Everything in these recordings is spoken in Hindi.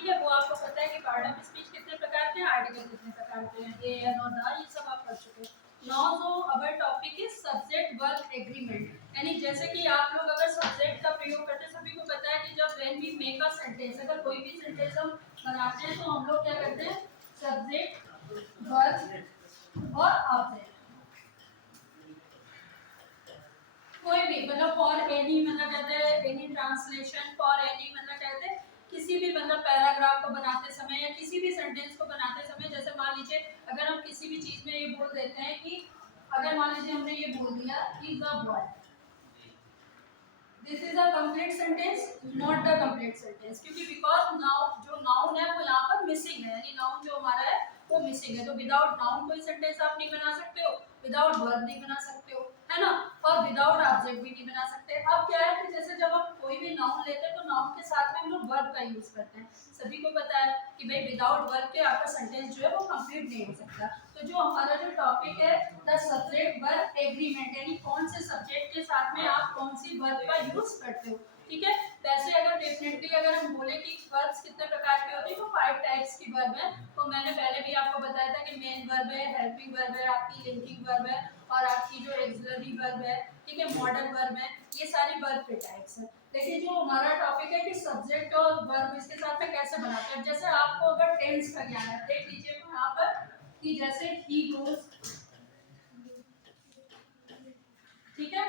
ठीक है, वो आपको पता है कि पार्ट ऑफ स्पीच कितने प्रकार के हैं, आर्टिकल कितने प्रकार के हैं, ए एन और द, ये सब आप कर चुके हैं। नाउ जो our topic is subject verb agreement, यानी जैसे कि आप लोग अगर सब्जेक्ट का प्रयोग करते हैं, सभी को पता है कि जब when we make a sentence, अगर कोई भी सेंटेंस हम बनाते हैं तो हम लोग क्या करते हैं, सब्जेक्ट वर्ब और ऑब्जेक्ट, कोई भी मतलब फॉर एनी मतलब कहते हैं एनी ट्रांसलेशन, फॉर एनी मतलब कहते हैं किसी भी मतलब पैराग्राफ को बनाते समय या किसी भी सेंटेंस को बनाते समय, जैसे मान लीजिए अगर हम किसी भी चीज में ये बोल देते हैं कि अगर मान लीजिए हमने ये बोल दिया कि the boy, this is a complete sentence, not the complete sentence, क्योंकि बिकॉज नाउन जो नाउन है वो यहाँ पर मिसिंग है, यानी नाउन जो हमारा है वो मिसिंग है, तो विदाउट नाउन कोई सेंटेंस आप नहीं बना सकते हो, विदाउट वर्ब नहीं बना सकते हो, है ना, और विदाउट ऑब्जेक्ट भी नहीं बना सकते। अब क्या है कि जैसे जब हम कोई भी नाउन लेते हैं तो नाउन के साथ में हम लोग वर्ब का यूज करते हैं, सभी को पता है कि भाई विदाउट वर्ब के आपका सेंटेंस जो है वो कंप्लीट नहीं हो सकता। तो जो हमारा जो टॉपिक है द सब्जेक्ट वर्ब एग्रीमेंट, यानी कौन से सब्जेक्ट के साथ में आप कौन सी वर्ब का यूज करते हो, ठीक है। वैसे अगर डेफिनेटली अगर हम बोले कि वर्ब्स कितने प्रकार के होते हैं तो 5 टाइप्स की वर्ब है, तो मैंने पहले भी आपको बताया था कि मेन वर्ब है, हेल्पिंग वर्ब है, आपकी लिंकिंग वर्ब है और आपकी जो एक्सिलरी वर्ब है, ठीक है, मॉडल वर्ब है, ये सारी वर्ब के टाइप्स हैं। लेकिन जो हमारा टॉपिक है कि सब्जेक्ट और वर्ब इसके साथ में कैसे बनाते हैं, जैसे आपको अगर टेंस का ज्ञान है, देख लीजिए यहाँ पर कि जैसे ही गोज, ठीक है,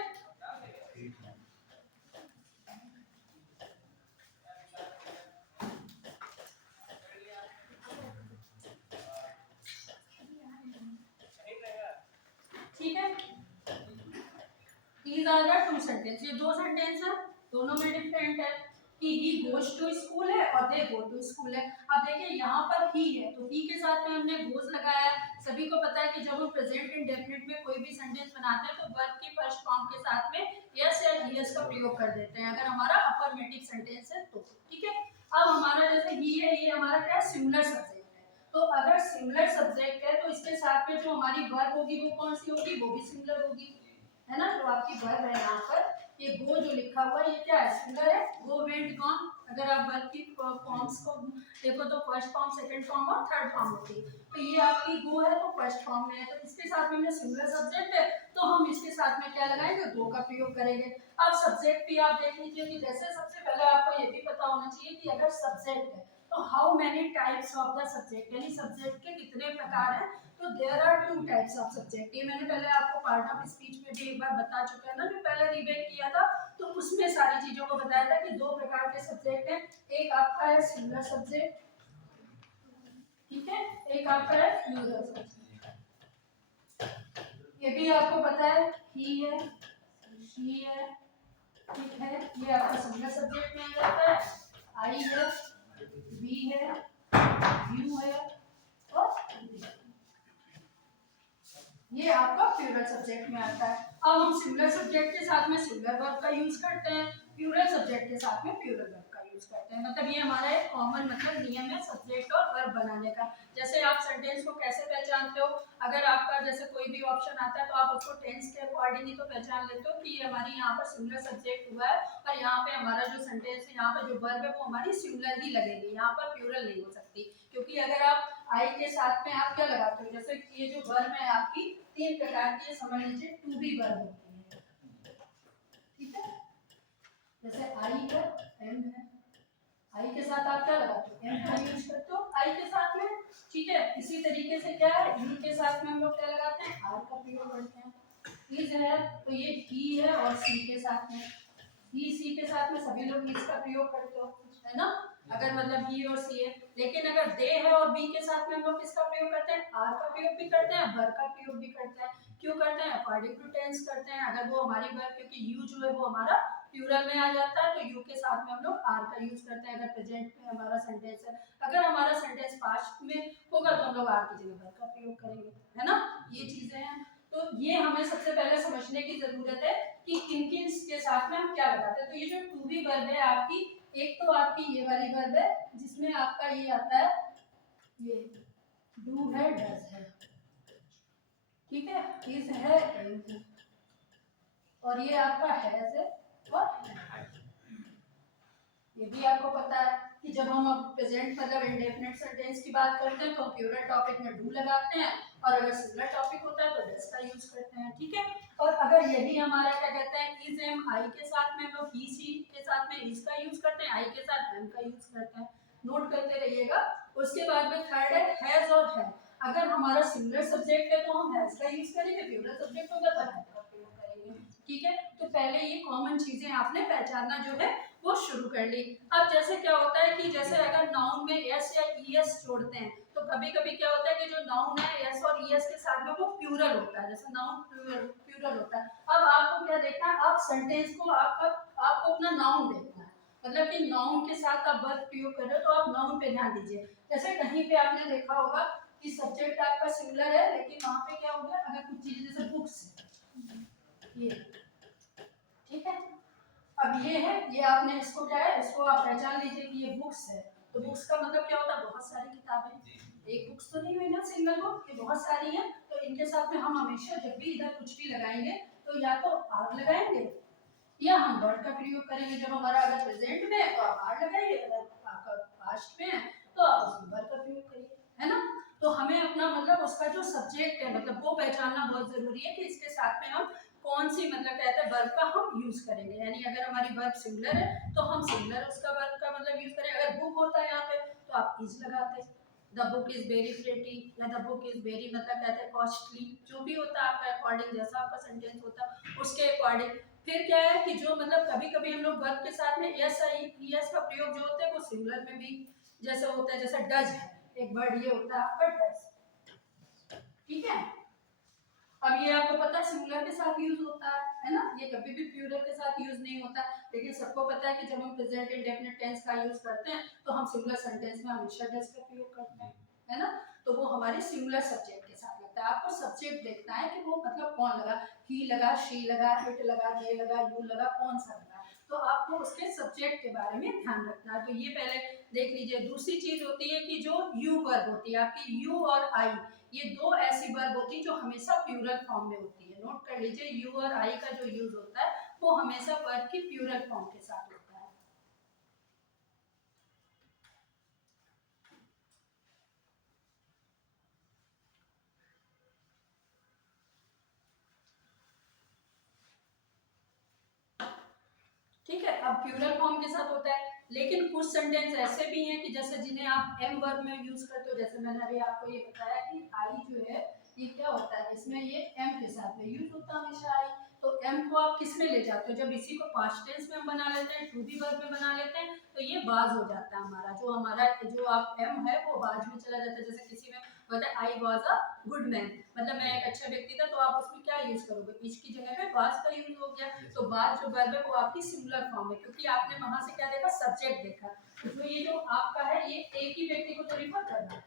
ठीक है, these are the two sentence, ये दो सेंटेंस है, दोनों में डिफरेंट है कि he goes to school है और they go to school है। अब देखिए यहाँ पर he है तो he के साथ में हमने goes लगाया है, सभी को पता है कि जब हम प्रेजेंट इंडेफिनिट में कोई भी सेंटेंस बनाते हैं तो वर्ब की फर्स्ट फॉर्म के साथ में yes या yes का प्रयोग कर देते हैं अगर हमारा अफर्मेटिव सेंटेंस है तो, ठीक है। अब हमारा जैसे he है, ये हमारा क्या है, सिंगुलर सब्जेक्ट है, तो अगर सिंगुलर सब्जेक्ट है तो इसके साथ में जो हमारी वर्ब होगी वो कौन सी होगी, वो भी सिंगुलर होगी, है ना। जो आपकी वर्ब है यहाँ पर ये गो जो लिखा हुआ है ये क्या है, सिंगुलर है, गो वेंट गॉन। अगर आप वर्ब की फॉर्म्स को देखो तो फर्स्ट फॉर्म, सेकंड फॉर्म और थर्ड फॉर्म होती है, तो ये आपकी गो है तो फर्स्ट फॉर्म में है, तो इसके साथ में सिंगुलर सब्जेक्ट है तो हम इसके साथ में क्या लगाएंगे, गो का प्रयोग करेंगे। अब सब्जेक्ट भी आप देख लीजिए कि जैसे सबसे पहले आपको ये भी पता होना चाहिए कि अगर सब्जेक्ट है तो how many types of the subject, यानी सब्जेक्ट के कितने प्रकार हैं, तो there are 2 types of subject. ये मैंने पहले आपको पार्ट ऑफ स्पीच में भी एक बार बता चुका है ना, जो पहले रिवीट किया था तो उसमें सारी चीजों को बताया था कि दो प्रकार के सब्जेक्ट हैं, एक आपका है सिंगुलर सब्जेक्ट, ठीक है, एक आपका है प्लूरल सब्जेक्ट। ये भी आपको पता है, ही है, शी है, ठीक है, ये आपका सिंगुलर सब्जेक्ट में आ जाता है, आई है, वी है, यू है और ये आपका प्लूरल सब्जेक्ट में आता है। अब हम सिंगुलर सब्जेक्ट के साथ में सिंगुलर वर्ब का यूज करते हैं, प्लूरल सब्जेक्ट के साथ में प्लूरल वर्ब का यूज करते हैं, मतलब ये हमारा एक कॉमन मतलब नियम है सब्जेक्ट और वर्ब बनाने का। जैसे आप सेंटेंस को कैसे पहचानते हो, अगर आपका जैसे कोई भी ऑप्शन आता है तो आप उसको टेंस के अकॉर्डिंग ही तो पहचान लेते हो कि ये हमारी यहाँ पर सिंगुलर सब्जेक्ट हुआ है और यहाँ पे हमारा जो सेंटेंस है, यहाँ पर जो वर्ब है वो हमारी सिंगुलर ही लगेगी, यहाँ पर प्लूरल नहीं हो सकती, क्योंकि अगर आप आई के साथ में आप क्या लगाते हो, जैसे ये जो वर्ब है आपकी 3 प्रकार की, समझ लीजिए टू बी वर्ब होती है, ठीक है, जैसे आई है, एम है, आई के साथ आप क्या लगाते हो, एम का यूज करते हो आई के साथ में, ठीक है। इसी तरीके से क्या है, ही के साथ में हम लोग क्या लगाते हैं, आर का प्रयोग करते हैं। इज है तो ये ही है और सी के साथ में, ही सी के साथ में सभी लोग इज का प्रयोग करते हो, है ना, अगर मतलब ही और सी है। लेकिन अगर दे है और बी के साथ में हम लोग किसका प्रयोग करते हैं, आर का प्रयोग भी करते हैं, वर का प्रयोग भी करते हैं। क्यों करते हैं, अकॉर्डिंग टू टेंस करते हैं, अगर वो हमारी वर्ब, क्योंकि यू जो है वो हमारा प्लूरल में आ जाता है तो यू के साथ में हम लोग आर का यूज करते हैं अगर प्रेजेंट में हमारा सेंटेंस है। अगर हमारा सेंटेंस पास्ट में होगा तो हम लोग आर की जगह वर का प्रयोग करेंगे, है ना, ये चीजें हैं। तो ये हमें सबसे पहले समझने की जरूरत है कि किन किन के साथ में हम क्या लगाते हैं। तो ये जो टू बी वर्ब है आपकी, एक तो आपकी ये वाली वर्ब है जिसमें आपका ये आता है, ये डू है, डज है, ठीक है, इज है, एम है, और ये आपका हैज है और ये भी आपको पता है। कि जब हम अब प्रेजेंट मतलब इंडेफिनिट सेंटेंस की बात करते हैं तो प्लूरल टॉपिक में डू लगाते हैं, और अगर सिंगुलर टॉपिक होता है तो डज का यूज करते हैं, ठीक है। और अगर यही हमारा क्या कहते हैं इज एम आई के साथ में हम लोग ही सी के साथ में इज का यूज करते हैं, आई के साथ एम का यूज करते हैं, नोट करते रहिएगा। उसके बाद में थर्ड है हैज और है। अगर हमारा सिंगुलर सब्जेक्ट है तो हम हैज का यूज करेंगे, प्लूरल सब्जेक्ट होगा तो हैव का प्रयोग करेंगे, ठीक है। तो पहले ये कॉमन चीजें आपने पहचानना जो है वो शुरू कर ली। अब जैसे क्या होता है कि जैसे अगर नाउन में एस या ईएस जोड़ते हैं तो कभी कभी क्या होता है कि जो नाउन है एस और ईएस के साथ में वो प्लूरल होता है, जैसे नाउन प्लूरल होता है। अब आपको क्या देखना है, आप सेंटेंस को आपको अपना नाउन देखना है, मतलब कि नाउन के साथ आप वर्ब प्रयोग कर रहे हो तो आप नाउन पे ध्यान दीजिए। जैसे कहीं पे आपने देखा होगा कि सब्जेक्ट आपका सिंगुलर है लेकिन वहां पे क्या हो गया, अगर कुछ चीजें जैसे बुक्स है ये, ठीक है। अब ये है, ये आपने इसको क्या है, इसको आप पहचान लीजिए कि ये बुक्स है। तो बुक्स का मतलब क्या होता है, बहुत सारी किताबें, एक बुक्स तो नहीं हुई ना सिंगल बुक, ये बहुत सारी है। तो इनके साथ में हम हमेशा जब भी इधर कुछ भी लगाएंगे तो या तो आर लगाएंगे या हम वर्ड का प्रयोग करेंगे। जब हमारा अगर प्रेजेंट में है तो आप आर लगाइए, अगर आपका पास्ट में है तो आप उसमें वर्ड का प्रयोग करिए, है ना। तो हमें अपना मतलब उसका जो सब्जेक्ट है मतलब वो पहचानना बहुत जरूरी है कि इसके साथ में हम कौन सी मतलब कहते हैं वर्ब का हम यूज करेंगे। यानी अगर हमारी वर्ब सिंगुलर है तो हम सिंगुलर उसका वर्ब का मतलब यूज करें। अगर बुक होता है यहाँ पे तो आप इज लगाते, the book is very pretty या द बुक इज वेरी मतलब कहते हैं कॉस्टली, जो भी होता है आपका अकॉर्डिंग, जैसा आपका सेंटेंस होता है उसके अकॉर्डिंग। फिर क्या है कि जो मतलब कभी कभी हम लोग वर्ब के साथ में एस आई एस का प्रयोग जो होता है वो सिंगुलर में भी जैसे होता है, जैसे डज है एक वर्ड, ये होता है आपका डज, ठीक है। अब ये आपको पता है सिंगुलर के साथ यूज होता है ना, ये कभी भी प्लूरल के साथ यूज नहीं होता। लेकिन सबको पता है कि जब हम प्रेजेंट इंडेफिनिट टेंस का यूज करते हैं तो हम सिंगुलर सेंटेंस में हमेशा डज का प्रयोग करते हैं, है ना। तो वो हमारे सिंगुलर सब्जेक्ट के साथ लगता है। आपको सब्जेक्ट देखना है कि वो मतलब कौन लगा, ही लगा, शी लगा, इट लगा, दे लगा, यू लगा, कौन सा लगा। तो आपको उसके सब्जेक्ट के बारे में ध्यान रखना है। तो ये पहले देख लीजिए। दूसरी चीज होती है कि जो यू वर्ब होती है आपकी, यू और आई, ये दो ऐसी वर्ब होती है जो हमेशा प्लूरल फॉर्म में होती है। नोट कर लीजिए, यू और आई का जो यूज होता है वो हमेशा वर्ब की प्लूरल फॉर्म के साथ होता है। ठीक है, अब प्लूरल फॉर्म के साथ होता है। लेकिन कुछ सेंटेंस ऐसे भी हैं कि जैसे जिन्हें आप एम वर्ब में यूज करते हो, जैसे मैंने अभी आपको ये बताया कि आई जो है ये क्या होता है, इसमें ये एम के साथ में यूज होता है हमेशा आई। तो एम को आप किस में ले जाते हो, जब इसी को पास्ट टेंस में हम बना लेते हैं, टू बी वर्ब में बना लेते हैं तो ये बाज हो जाता है हमारा, जो हमारा जो आप एम है वो बाज में चला जाता है। जैसे किसी में होता है I was a good man, मतलब मैं एक अच्छा व्यक्ति था, तो आप उसमें क्या यूज करोगे, इज की जगह पे वाज का यूज हो गया। तो वाज जो वर्ब है वो आपकी सिंगुलर फॉर्म है, क्योंकि आपने वहां से क्या देखा, सब्जेक्ट देखा। तो ये जो आपका है ये एक ही व्यक्ति को तो रिफर कर रहा है,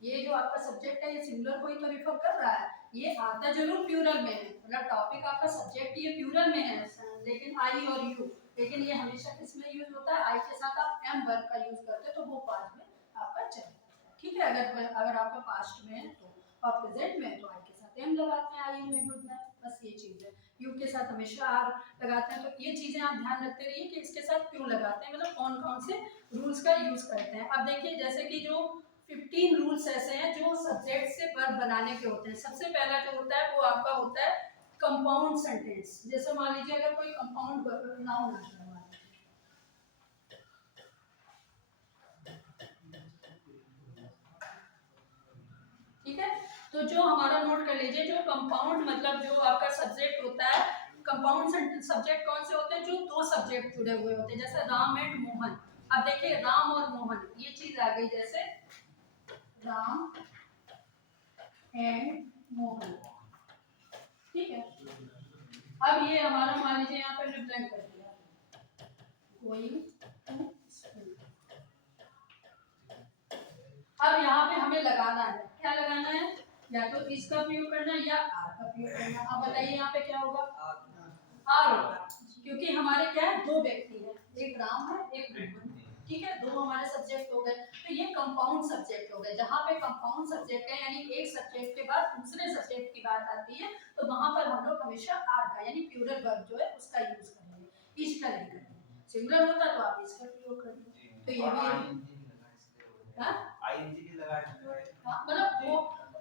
ये जो आपका सब्जेक्ट है ये सिंगुलर को ही तो रिफर कर रहा है। ये आता जरूर प्लूरल में है, मतलब टॉपिक आपका सब्जेक्ट ये प्लूरल में है, लेकिन आई और यू, लेकिन ये हमेशा किसमें यूज होता है, आई के साथ आप एम वर्ब का यूज करते हैं तो वो पास्ट में आपका चले जाता है, ठीक है। अगर अगर आपका पास्ट में है तो, और प्रेजेंट में है तो आई के साथ एम लगाते हैं, आई में गुड मैन, बस ये चीज है। यू के साथ हमेशा आर लगाते हैं। तो ये चीजें आप ध्यान रखते रहिए कि इसके साथ क्यों लगाते हैं, मतलब कौन कौन से रूल्स का यूज करते हैं। अब देखिए जैसे कि जो 15 रूल्स ऐसे हैं जो सब्जेक्ट से वर्ब बनाने के होते हैं। सबसे पहला जो होता है वो आपका होता है कंपाउंड सेंटेंस। जैसे मान लीजिए अगर कोई कंपाउंड नाउन आता है, ठीक है। तो जो हमारा नोट कर लीजिए, जो कंपाउंड मतलब जो आपका सब्जेक्ट होता है, कंपाउंड सब्जेक्ट कौन से होते हैं, जो दो सब्जेक्ट जुड़े हुए होते हैं, जैसे राम एंड मोहन। अब देखिए राम और मोहन ये चीज आ गई, जैसे राम एंड मोहन, ठीक है। अब ये हमारा मान लीजिए यहाँ पर रिप्लाई कर दिया, गोइंग टू स्कूल। अब यहाँ पे हमें लगाना है, क्या लगाना है, या तो इसका प्रयोग करना है या आर का प्रयोग करना है। अब बताइए यहाँ पे क्या होगा, आर होगा, क्योंकि हमारे क्या है, दो व्यक्ति है, एक राम है एक मोहन, ठीक है। दो हमारे सब्जेक्ट हो गए। तो ये कंपाउंड सब्जेक्ट हो गए। जहाँ पे कंपाउंड सब्जेक्ट है यानी एक सब्जेक्ट के बाद दूसरे सब्जेक्ट की बात आती है तो वहां पर हम लोग हमेशा आर का यानी प्लूरल वर्ब जो है उसका यूज करेंगे, इज का नहीं करेंगे। सिंगुलर होता तो आप इसका प्रयोग करेंगे, तो ये भी हाँ मतलब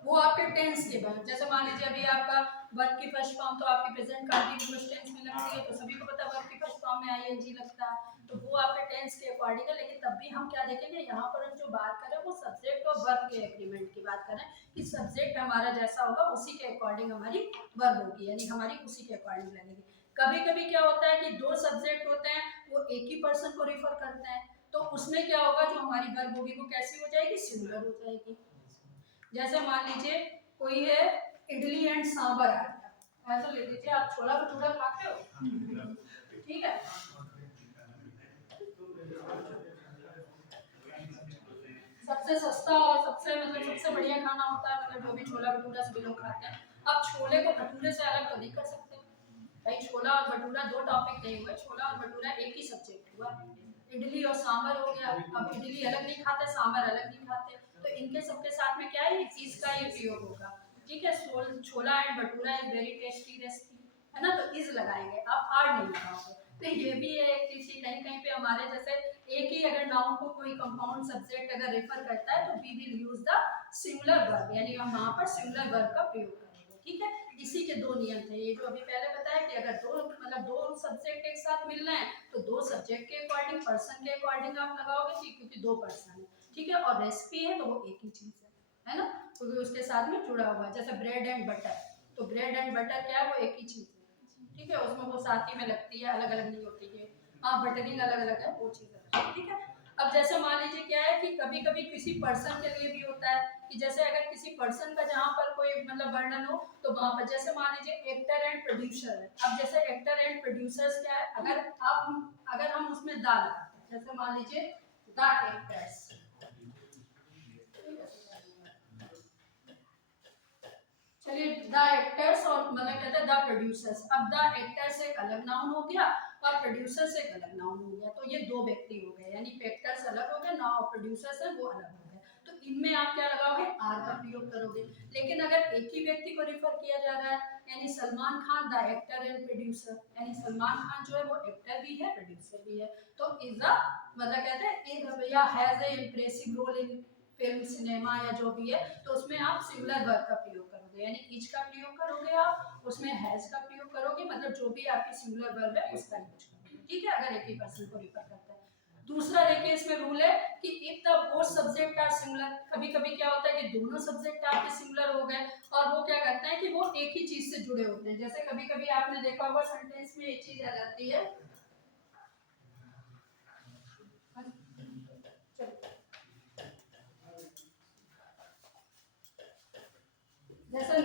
वो आपके टेंस के बाद, जैसे मान लीजिए अभी आपका वर्ब की फर्स्ट फॉर्म तो आपकी प्रेजेंट कंटिन्यूअस टेंस में लगती है, तो सभी को पता है वर्ब की फर्स्ट फॉर्म में आईएनजी लगता है, तो वो आपके टेंस के अकॉर्डिंग है। लेकिन तब भी हम क्या देखेंगे, यहाँ पर हम जो बात कर रहे हैं वो सब्जेक्ट और वर्ब के एग्रीमेंट की बात कर रहे हैं कि सब्जेक्ट हमारा जैसा होगा उसी के अकॉर्डिंग हमारी वर्ब होगी, यानी हमारी उसी के अकॉर्डिंग लगेगी। कभी कभी क्या होता है कि दो सब्जेक्ट होते हैं, वो एक ही पर्सन को रिफर करते हैं, तो उसमें क्या होगा, जो हमारी वर्ब होगी वो कैसी हो जाएगी, सिंगुलर हो जाएगी। जैसे मान लीजिए कोई है इडली एंड सांबर आ गया, ऐसा ले लीजिए आप छोला भटूरा खाते हो, ठीक है, सबसे सस्ता और सबसे मतलब सबसे बढ़िया खाना होता है, मतलब जो भी छोला भटूरा सभी लोग खाते हैं। अब छोले को भटूरे से अलग तो नहीं कर सकते भाई, छोला और भटूरा दो टॉपिक नहीं हुए, छोला और भटूरा एक ही सब्जेक्ट हुआ। इडली और सांभर हो गया, अब इडली अलग नहीं खाते, सांभर अलग नहीं खाते, तो इनके सबके साथ में क्या है, चीज का ये प्रयोग होगा, ठीक है। छोला and bhatura is very tasty recipe, है ना, तो इज लगाएंगे, आप आर नहीं लगाओगे। तो ये भी है एक चीज, कहीं कहीं पे हमारे जैसे एक ही अगर नाउन को कोई कंपाउंड सब्जेक्ट अगर रेफर करता है तो we will use the singular verb, यानी हम वहां पर सिंगुलर वर्ब का प्रयोग करेंगे, ठीक है। इसी के दो नियम थे, ये जो अभी पहले बताया कि अगर दो मतलब दो सब्जेक्ट एक साथ मिल रहे हैं तो दो सब्जेक्ट के अकॉर्डिंग पर्सन के अकॉर्डिंग आप लगाओगे, ठीक, क्योंकि दो पर्सन है, ठीक है, और रेसिपी है तो वो एक ही चीज है ना, क्योंकि उसके साथ में जुड़ा हुआ है। जैसे ब्रेड एंड बटर, तो ब्रेड एंड बटर क्या है, वो एक ही चीज है, ठीक है, उसमें वो साथ ही में लगती है, अलग अलग नहीं होती है, हाँ बटरिंग अलग अलग है, वो चीज है, ठीक है। अब जैसे मान लीजिए क्या है कि कभी कभी किसी पर्सन के लिए भी होता है कि जैसे अगर किसी पर्सन का जहाँ पर कोई मतलब वर्णन हो, तो वहां पर जैसे मान लीजिए एक्टर एंड प्रोड्यूसर है, अब जैसे एक्टर एंड प्रोड्यूसर्स क्या है, अगर हम उसमें दा लगाते हैं, जैसे मान लीजिए द एक्टर्स, चलिए द एक्टर्स और मतलब कहते हैं द प्रोड्यूसर्स, अब द एक्टर्स एक अलग नाउन हो गया और प्रोड्यूसर्स एक अलग नाउन हो गया, तो ये दो व्यक्ति हो गए, यानी एक्टर्स अलग हो गए, नाउ प्रोड्यूसर्स है वो अलग हो गए, तो इनमें आप क्या लगाओगे, आर का प्रयोग करोगे। लेकिन अगर एक ही व्यक्ति को रिफर किया जा रहा है, यानी Salman Khan the actor and producer, यानी सलमान खान जो है वो एक्टर भी है प्रोड्यूसर भी है, तो इज अ मतलब कहते हैं या has a impressive role in film cinema या जो भी है, तो उसमें आप सिंगुलर वर्ब का प्रयोग करोगे, यानी इच का प्रयोग करोगे, आप उसमें हैज का प्रयोग करोगे, मतलब जो भी आपकी सिंगुलर वर्ब है उसका यूज करोगे, ठीक है, अगर एक ही पर्सन को रिफर करता है। दूसरा देखिए इसमें रूल है कि if the both subject are similar, कभी कभी क्या होता है कि दोनों सब्जेक्ट आपके सिमिलर हो गए और वो क्या करते हैं कि वो एक ही चीज से जुड़े होते हैं, जैसे कभी कभी आपने देखा होगा सेंटेंस में एक चीज आ जाती है, जैसे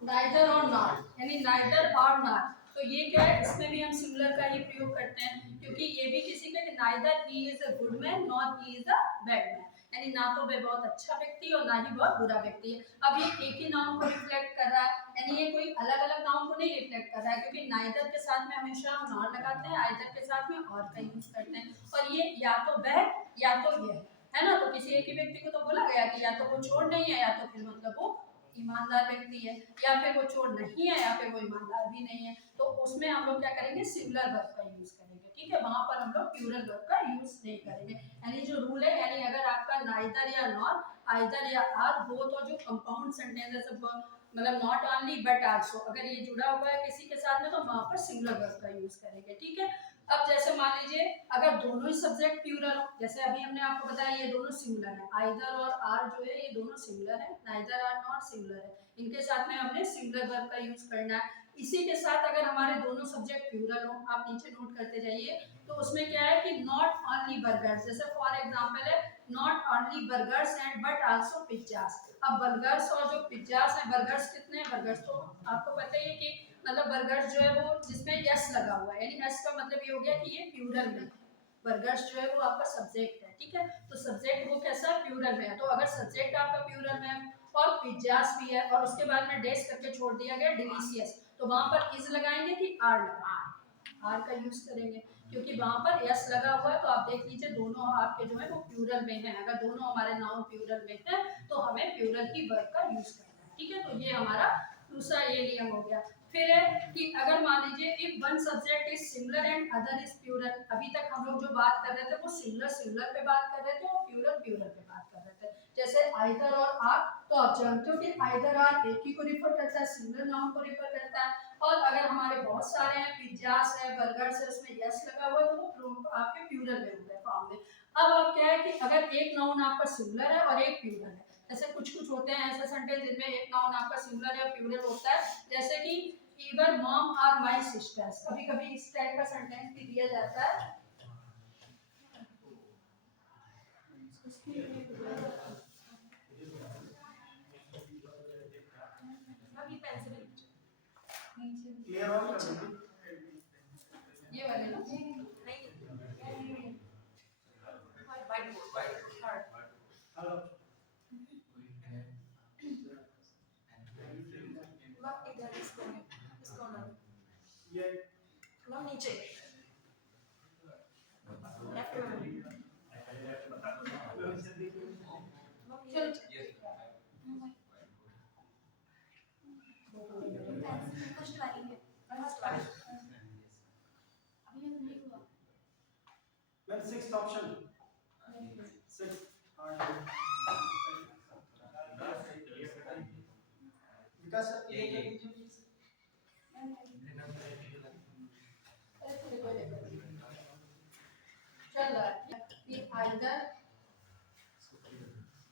नाइदर और नॉट, यानी नाइदर और नॉट, तो ये क्या है, इसमें भी हम सिमिलर का ही प्रयोग करते हैं, क्योंकि ये भी किसी का neither he is a good man not he is a bad man, यानी ना तो वह बहुत अच्छा व्यक्ति और ना ही बहुत बुरा व्यक्ति है। अब ये एक ही नाउन को रिफ्लेक्ट कर रहा है, यानी ये कोई अलग अलग नाउन को नहीं रिफ्लेक्ट कर रहा है, क्योंकि नाइदर के साथ में हमेशा हम नॉट लगाते हैं, आइदर के साथ में और का यूज करते हैं, और ये या तो वह या तो यह है ना, तो किसी एक ही व्यक्ति को तो बोला गया कि या तो वो चोर नहीं है या तो फिर मतलब वो ईमानदार व्यक्ति है, या फिर वो चोर नहीं है या फिर वो ईमानदार भी नहीं है, तो उसमें हम लोग क्या करेंगे, सिंगुलर वर्ब का यूज करेंगे, ठीक है, वहां पर हम लोग प्लूरल वर्ब का यूज नहीं करेंगे। यानी जो रूल है, यानी अगर आपका नाइदर या नॉट, आइदर या आर, बोथ और जो कंपाउंड सेंटेंस है मतलब नॉट ओनली बट आल्सो, अगर ये जुड़ा हुआ है किसी के साथ में तो वहां पर सिंगुलर वर्ब का यूज करेंगे, ठीक है। अब जैसे मान लीजिए अगर दोनों ही सब्जेक्ट प्लूरल हो, जैसे अभी हमने आपको बताया ये दोनों सिंगुलर है, आइदर और आर जो है ये दोनों सिंगुलर है, नाइदर आर नॉट सिंगुलर है, इनके साथ में हमने सिंगुलर वर्ब का यूज करना है। इसी के साथ अगर हमारे दोनों सब्जेक्ट प्लूरल हो, आप नीचे नोट करते जाइए, तो उसमें क्या है कि नॉट ओनली बर्गर्स, जैसे फॉर एग्जांपल है not only burgers and but also pizzas. अब बर्गर्स और जो पिज्जास है, बर्गर्स कितने हैं, बर्गर्स तो आपको पता ही है कि मतलब बर्गर्स जो है वो जिसमें यस लगा हुआ है, यानी यस का मतलब ये हो गया कि ये प्लूरल में है, बर्गर्स जो है वो आपका सब्जेक्ट है, ठीक है, तो सब्जेक्ट वो कैसा प्लूरल में है, तो अगर सब्जेक्ट आपका प्लूरल में है और पिज्जास भी है और उसके बाद में डैश करके छोड़ दिया गया डिलीशियस, तो वहां पर इज लगाएंगे कि आर लगाएंगे, आर का यूज करेंगे, क्योंकि वहां पर यस लगा हुआ है, तो आप देख लीजिए दोनों आपके जो है वो प्लूरल में है, अगर दोनों हमारे नाउन प्लूरल में है तो हमें प्लूरल की वर्ब का यूज करना है, ठीक है, तो ये हमारा दूसरा ये नियम हो गया। फिर है कि अगर मान लीजिए if one subject is similar and other is plural, अभी तक हम लोग जो बात कर रहे थे वो सिमिलर पे बात कर रहे थे और प्लूरल पे बात कर रहे थे। जैसे आइदर और आर, तो आप जानते हो कि आइदर आर एक ही को रिफर करता है, सिंगल नाउन को रिफर करता है। और अगर हमारे बहुत सारे हैं, पिज्जास है, बर्गर्स है, उसमें यस लगा हुआ है तो वो आपके प्लूरल में हो गए फॉर्म में। अब आप क्या है कि अगर एक नाउन आपका सिंगुलर है और एक प्लूरल है, जैसे कुछ कुछ होते हैं ऐसे सेंटेंस जिनमें एक नाउन आपका सिंगुलर या प्लूरल होता है, जैसे कि even mom or my sisters, कभी कभी इस टाइप का सेंटेंस भी दिया जाता है। क्लियर हो ये वाले ना हेलो ये नीचे मैम सिक्स्थ ऑप्शन सिक्स्थ विकास चल रहा है कि आइदर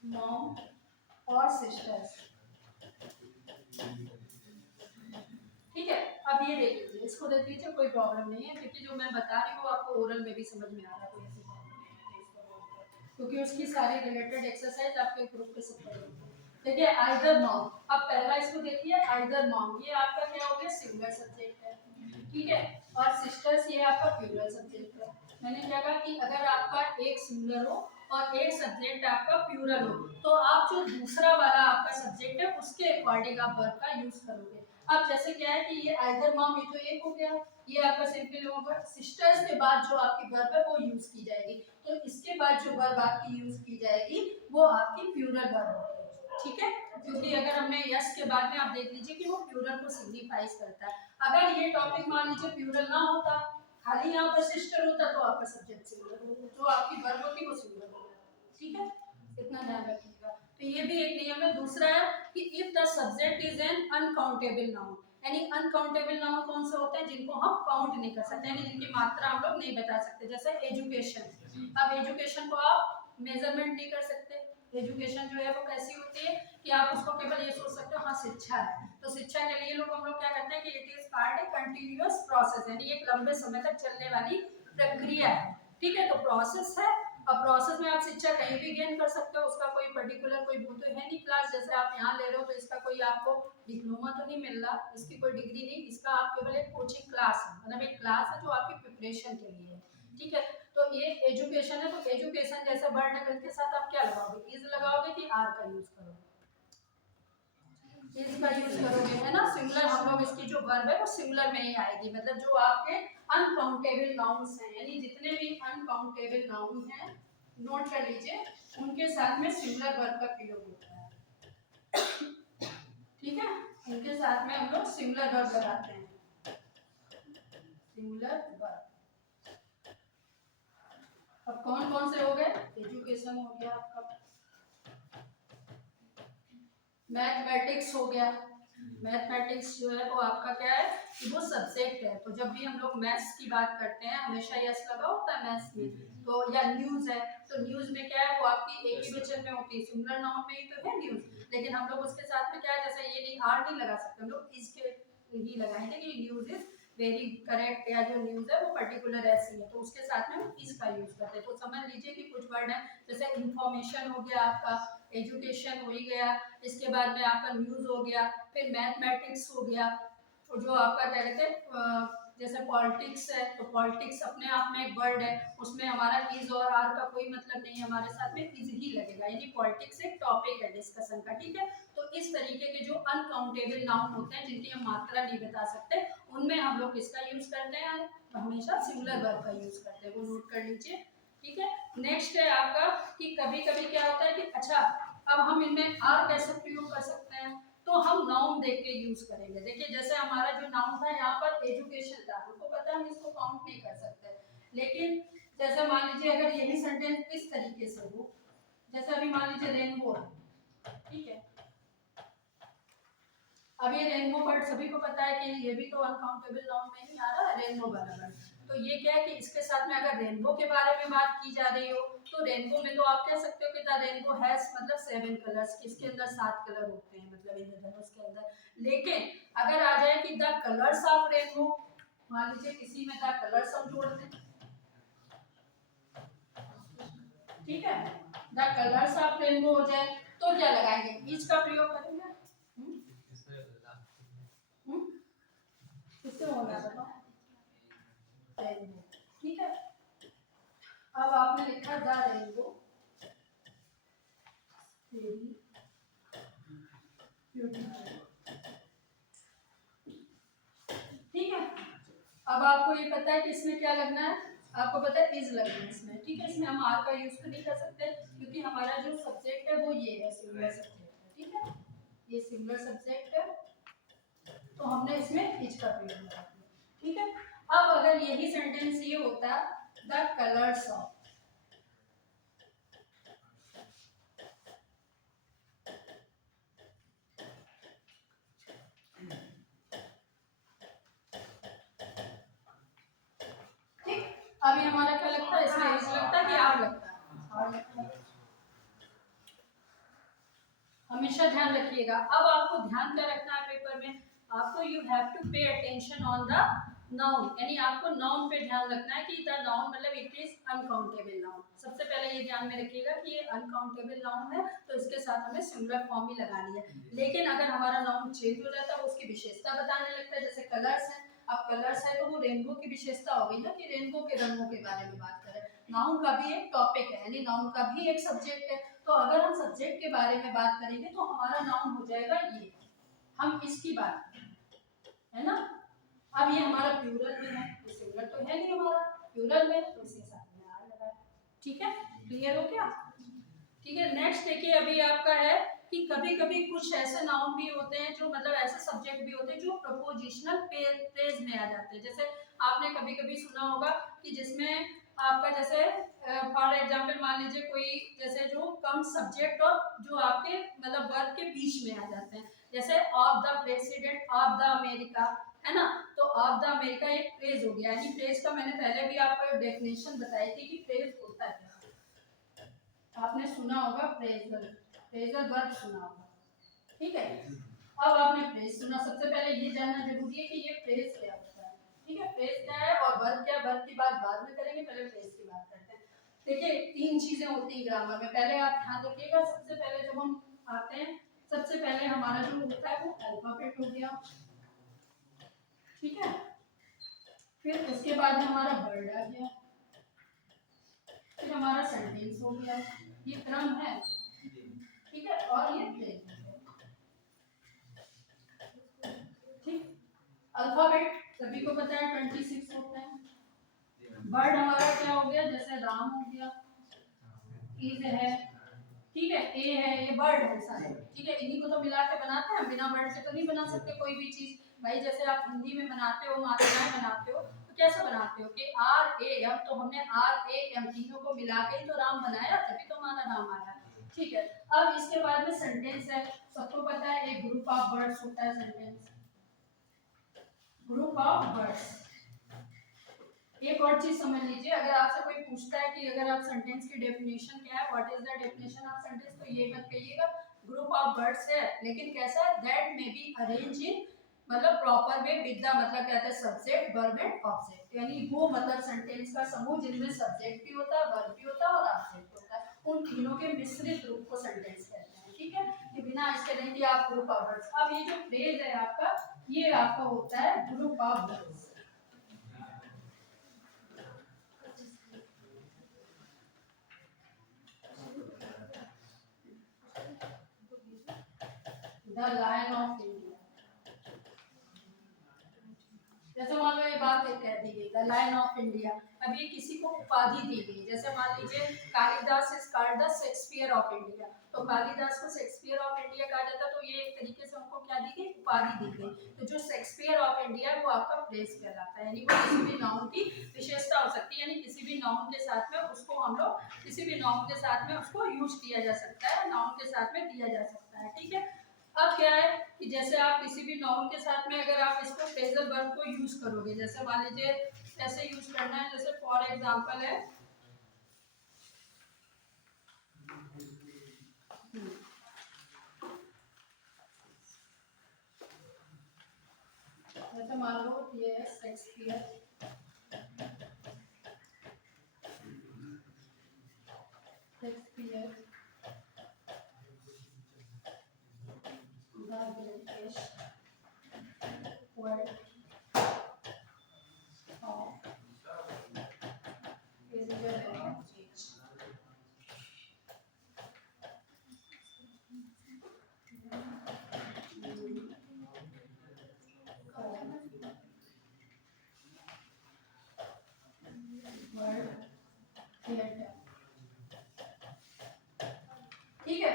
मॉम और सिस्टर्स, ठीक है। अब ये देख लीजिए, इसको देख लीजिए, कोई प्रॉब्लम नहीं है क्योंकि जो मैं बता रही हूँ आपको ओरल में भी समझ में आ रहा है, कोई ऐसी प्रॉब्लम नहीं है क्योंकि उसकी सारी रिलेटेड एक्सरसाइज आपके ग्रुप पे सब पढ़े होंगे। देखिए आइदर मॉम, अब पहला इसको देखिए आइदर मॉम, ये आपका क्या हो गया सिंगुलर सब्जेक्ट है, ठीक है। और सिस्टर्स ये आपका प्लूरल सब्जेक्ट है। मैंने क्या कहा कि अगर आपका एक सिंगुलर हो और एक सब्जेक्ट आपका प्लूरल हो तो आप जो दूसरा वाला आपका सब्जेक्ट है उसके अकॉर्डिंग आप वर्ब का यूज करोगे। अब जैसे क्या है कि ये आइदर मॉम, ये तो एक हो गया, ये आपका सिंपल होगा। सिस्टर्स के बाद जो आपकी वर्ब है वो यूज की जाएगी, तो इसके बाद जो वर्ब आपकी यूज की जाएगी वो आपकी प्लूरल वर्ब होगी, ठीक है। क्योंकि अगर हमें यस के बाद में आप देख लीजिए कि वो प्लूरल को सिग्निफाइज करता है। अगर ये टॉपिक मान लीजिए प्लूरल ना होता, खाली यहाँ पर सिस्टर होता, तो आपका सब्जेक्ट सिंगुलर होता, जो आपकी वर्ब होती वो सिंगुलर होता, ठीक है। इतना ध्यान रखिएगा। तो ये भी एक नियम है। दूसरा है कि if the subject is an uncountable noun, यानी अनकाउंटेबल नाउन कौन से होते हैं जिनको हम काउंट नहीं कर सकते, यानी जिनकी मात्रा हम लोग नहीं बता सकते, जैसे एजुकेशन। अब एजुकेशन को आप मेजरमेंट नहीं कर सकते। एजुकेशन जो है वो कैसी होती है कि आप उसको केवल ये सोच सकते हो हाँ शिक्षा है, तो शिक्षा के लिए लोग हम लोग क्या कहते हैं कि it is called A continuous process, यानी एक लंबे समय तक चलने वाली प्रक्रिया है, ठीक है। तो प्रोसेस है, अब प्रोसेस में आप शिक्षा कहीं भी गेन कर सकते हो, उसका कोई पर्टिकुलर कोई वो तो है नहीं क्लास, जैसे आप यहाँ ले रहे हो तो इसका कोई आपको डिप्लोमा तो नहीं मिल रहा, इसकी कोई डिग्री नहीं, इसका आप केवल एक कोचिंग क्लास है, मतलब एक क्लास है जो आपकी प्रिपरेशन के लिए है, ठीक है। तो ये एजुकेशन है, तो एजुकेशन जैसे वर्ड के साथ आप क्या लगाओगे, इज लगाओगे कि आर का यूज करोगे, इज का यूज करोगे, है ना। सिंगुलर हम लोग इसकी जो वर्ब है वो सिंगुलर में ही आएगी, मतलब जो आपके अनकाउंटेबल नाउन्स हैं, यानी जितने भी अनकाउंटेबल नाउन हैं नोट कर लीजिए, उनके साथ में सिंगुलर वर्ब का प्रयोग होता है, ठीक है। उनके साथ में हम लोग सिंगुलर वर्ब लगाते हैं, सिंगुलर वर्ब। अब कौन कौन से हो गए, एजुकेशन हो गया आपका, मैथमेटिक्स हो गया। मैथमेटिक्स जो है वो आपका क्या है कि वो सब्जेक्ट है, तो जब भी हम लोग मैथ्स की बात करते हैं हमेशा यस लगा होता है मैथ्स में, तो या न्यूज है तो न्यूज में क्या है वो आपकी एक ही वचन में होती है, सिंगुलर नाउन में ही तो है न्यूज, लेकिन हम लोग उसके साथ में क्या है, जैसे ये नहीं आर नहीं लगा सकते, हम लोग इसके ही लगाएंगे कि न्यूज इज वेरी करेक्ट, या जो न्यूज है वो पर्टिकुलर ऐसी है, तो उसके साथ में हम इसका यूज करते हैं। तो समझ लीजिए कि कुछ वर्ड है, जैसे इंफॉर्मेशन हो गया आपका, एजुकेशन हो ही गया, इसके बाद में आपका न्यूज हो गया, फिर मैथमेटिक्स हो गया, और जो आपका क्या कहते हैं जैसे पॉलिटिक्स है, तो पॉलिटिक्स अपने आप में एक वर्ड है, उसमें हमारा इज और आर का कोई मतलब नहीं है, हमारे साथ में इज ही लगेगा, यानी पॉलिटिक्स एक टॉपिक है डिस्कशन का, ठीक है। तो इस तरीके के जो अनकाउंटेबल नाउन होते हैं जिनकी हम मात्रा नहीं बता सकते, उनमें हम लोग किसका यूज करते हैं, हमेशा सिंगुलर वर्ब का यूज करते हैं, वो नोट कर लीजिए, ठीक है। नेक्स्ट है आपका कि कभी कभी क्या होता है कि अच्छा अब हम इनमें आर कैसे प्रयोग कर सकते हैं, तो हम नाउन देख के यूज करेंगे। देखिए जैसे हमारा जो नाउन था यहाँ पर एजुकेशन था, हमको पता है हम इसको काउंट नहीं कर सकते, लेकिन जैसे मान लीजिए अगर यही सेंटेंस इस तरीके से हो, जैसे अभी मान लीजिए रेनबो है, ठीक है, अब ये रेनबो बर्ड सभी को पता है कि ये भी तो अनकाउंटेबल नाउन में ही आ रहा है, रेनबो वाला बर्ड। तो ये क्या है कि इसके साथ में अगर रेनबो के बारे में बात की जा रही हो तो रेनबो में तो आप कह सकते हो कि द रेनबो हैज मतलब 7 कलर्स, इसके अंदर 7 कलर होते हैं मतलब इंद्रधनुष के अंदर। लेकिन अगर आ जाए कि द कलर्स ऑफ रेनबो, मान लीजिए किसी में द कलर्स हम जोड़ दें, ठीक है, द कलर्स ऑफ रेनबो हो जाए तो क्या लगाएंगे, ईच का प्रयोग करेंगे। किससे होना है बताओ, रेनबो, ठीक है। अब आपने लिखा द रेनबो वेरी ब्यूटीफुल, ठीक है। अब आपको ये पता है कि इसमें क्या लगना है, आपको पता है इज लगना है इसमें, ठीक है। इसमें हम आर का यूज तो नहीं कर सकते क्योंकि हमारा जो सब्जेक्ट है वो ये है, सिंगुलर सब्जेक्ट है, ठीक है, ये सिंगुलर सब्जेक्ट है, तो हमने इसमें इज का प्रयोग लगा दिया, ठीक है। अब अगर यही सेंटेंस ये होता द कलर्स ऑफ, ठीक, अब ये हमारा क्या लगता है, इसमें इज लगता है कि आर लगता है, आर लगता है, हमेशा ध्यान रखिएगा। अब आपको ध्यान क्या रखना है पेपर में, आपको you have to pay attention on the noun, यानी आपको नाउन पे ध्यान रखना है कि द नाउन मतलब इट इज अनकाउंटेबल नाउन। सबसे पहले ये ध्यान में रखिएगा कि ये अनकाउंटेबल नाउन है तो इसके साथ हमें सिंगुलर फॉर्म ही लगानी है। लेकिन अगर हमारा नाउन चेंज हो जाता है, उसकी विशेषता बताने लगता है, जैसे कलर्स है, अब कलर्स है तो वो रेनबो की विशेषता हो गई ना कि रेनबो के रंगों के बारे में बात करें। नाउन का भी एक टॉपिक है, यानी नाउन का भी एक सब्जेक्ट है, तो अगर हम सब्जेक्ट के बारे में बात करेंगे तो हमारा नाउन हो जाएगा ये, हम इसकी बात है ना। अब ये हमारा प्लूरल में है, ये सिंगुलर तो है नहीं हमारा, प्लूरल में तो इसके साथ में आर लगा है, ठीक है, क्लियर हो गया, ठीक है। नेक्स्ट देखिए अभी आपका है कि कभी कभी कुछ ऐसे नाउन भी होते हैं जो मतलब ऐसे सब्जेक्ट भी होते हैं जो प्रपोजिशनल फ्रेज में आ जाते हैं। जैसे आपने कभी कभी सुना होगा कि जिसमें आपका जैसे फॉर एग्जांपल मान लीजिए कोई जैसे जो कम सब्जेक्ट और जो आपके मतलब वर्ब के बीच में आ जाते हैं, जैसे of the president of the America, है ना, तो ऑफ द अमेरिका एक फ्रेज हो गया, यानी फ्रेज का मैंने पहले भी आपको डेफिनेशन बताई थी कि फ्रेज होता है, आपने सुना होगा फ्रेजल, फ्रेजल वर्ब सुना होगा, ठीक है। अब आपने फ्रेज सुना, सबसे पहले ये जानना जरूरी है कि ये फ्रेज क्या होता है, ठीक है, फ्रेज क्या है और वर्ब क्या है, वर्ब की बात बाद में करेंगे, पहले फ्रेज की बात करते हैं। देखिए 3 चीजें होती हैं ग्रामर में, पहले आप ध्यान रखिएगा, सबसे पहले जब हम आते हैं सबसे पहले हमारा जो होता है वो अल्फाबेट हो गया, ठीक है, फिर उसके बाद में हमारा वर्ड आ गया, फिर हमारा सेंटेंस हो गया, ये क्रम है, ठीक है, और ये फ्रेज है, ठीक। अल्फाबेट सभी को पता है 26 होता है, वर्ड हमारा क्या हो गया, जैसे राम हो गया, इज है, ठीक है, ए है, ये वर्ड है सारे, ठीक है, इन्हीं को तो मिला के बनाते हैं, बिना वर्ड से तो नहीं बना सकते कोई भी चीज भाई। जैसे आप हिंदी में बनाते हो, मात्राएं बनाते हो, तो कैसे बनाते हो कि आर ए एम, तो हमने आर ए एम तीनों को मिला के ही तो राम बनाया, तभी तो हमारा नाम आया, ठीक है। अब इसके बाद में सेंटेंस है, सबको पता है एक ग्रुप ऑफ वर्ड्स होता है सेंटेंस, ग्रुप ऑफ वर्ड्स। एक और चीज समझ लीजिए, अगर आपसे कोई पूछता है कि अगर आप सेंटेंस की डेफिनेशन क्या है, what is the definition of sentence, तो ये मत कहिएगा ग्रुप ऑफ वर्ड्स है, लेकिन कैसा है, that may be arrange in मतलब प्रॉपर वे विद द मतलब कहते हैं सब्जेक्ट वर्ब एंड ऑब्जेक्ट, यानी वो मतलब सेंटेंस का समूह जिनमें सब्जेक्ट भी होता है, वर्ब भी होता है और ऑब्जेक्ट होता है, उन तीनों के मिश्रित रूप को सेंटेंस कहते हैं, ठीक है, कि बिना इसके नहीं कि आप ग्रुप ऑफ वर्ड्स। अब ये जो फ्रेज है आपका, ये आपका होता है group of words, the lion of India, जैसे मान लो ये बात एक कह दी गई द लायन ऑफ इंडिया, अब ये किसी को उपाधि दी गई, जैसे मान लीजिए Kalidas is called the Shakespeare of India, तो कालिदास को शेक्सपियर ऑफ इंडिया कहा जाता है, तो ये एक तरीके से उनको क्या दी गई, उपाधि दी गई। तो जो शेक्सपियर ऑफ इंडिया है वो आपका प्लेस कहलाता है, यानी वो किसी भी नाउन की विशेषता हो सकती है, यानी किसी भी नाउन के साथ में उसको हम लोग किसी भी नाउन के साथ में उसको यूज किया जा सकता है, नाउन के साथ में दिया जा सकता है, ठीक है। अब क्या है कि जैसे आप किसी भी नाउन के साथ में अगर आप इसको फ्रेजल वर्ब को यूज करोगे, जैसे मान लीजिए कैसे यूज करना है, जैसे फॉर एग्जांपल है जैसे मान लो ये है Shakespeare, Shakespeare the greatest poet of Elizabethan age. ठीक है,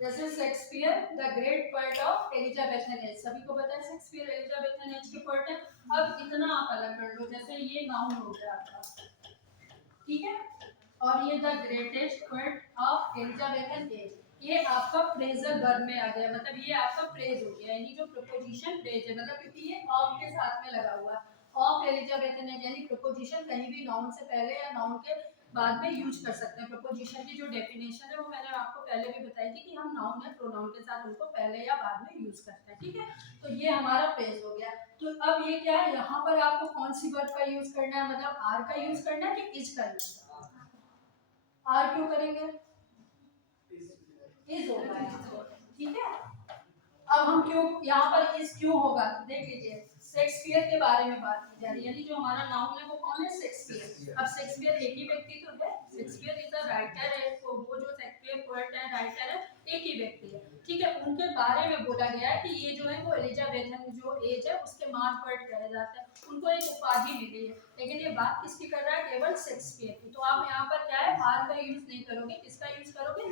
जैसे Shakespeare the great poet of Elizabethan age, सभी को पता है शेक्सपियर एलिजाबेथन एज के पोएट है। अब इतना आप अलग कर लो, जैसे ये नाउन हो गया आपका, ठीक है, और ये the greatest poet of Elizabethan age, ये आपका फ्रेजल वर्ब में आ गया, मतलब ये आपका फ्रेज हो गया, यानी जो प्रपोजिशन फ्रेज है, मतलब क्योंकि ये ऑफ के साथ में लगा हुआ है, ऑफ एलिजाबेथन एज, यानी प्रपोजिशन कहीं भी नाउन से पहले या नाउन के बाद में यूज कर सकते हैं। प्रपोजिशन की जो डेफिनेशन है वो मैंने आपको पहले भी बताई थी कि हम नाउन या प्रोनाउन के साथ उनको पहले या बाद में यूज करते हैं, ठीक है। तो ये हमारा फ्रेज हो गया। तो अब ये क्या है, यहाँ पर आपको कौन सी वर्ब का यूज करना है, मतलब आर का यूज करना है कि इज का यूज करना है? आर क्यों करेंगे, इज होगा यहाँ पर, ठीक है। अब हम क्यों यहाँ पर इज क्यों होगा, देख लीजिए, शेक्सपियर के बारे में बात की जा रही है, यानी जो हमारा नाउन है वो कौन है, शेक्सपियर। अब शेक्सपियर एक ही व्यक्ति तो है, शेक्सपियर इज अ राइटर है, तो वो जो शेक्सपियर पोएट है, राइटर है, एक ही व्यक्ति है, ठीक है। उनके बारे में बोला गया है कि ये जो है वो एलिजाबेथन जो एज है उसके मान पोएट कहे जाते हैं, उनको एक उपाधि मिली है, लेकिन ये बात किसकी कर रहा है, केवल शेक्सपियर की। तो आप यहाँ पर क्या है, आर का यूज नहीं करोगे, किसका यूज करोगे,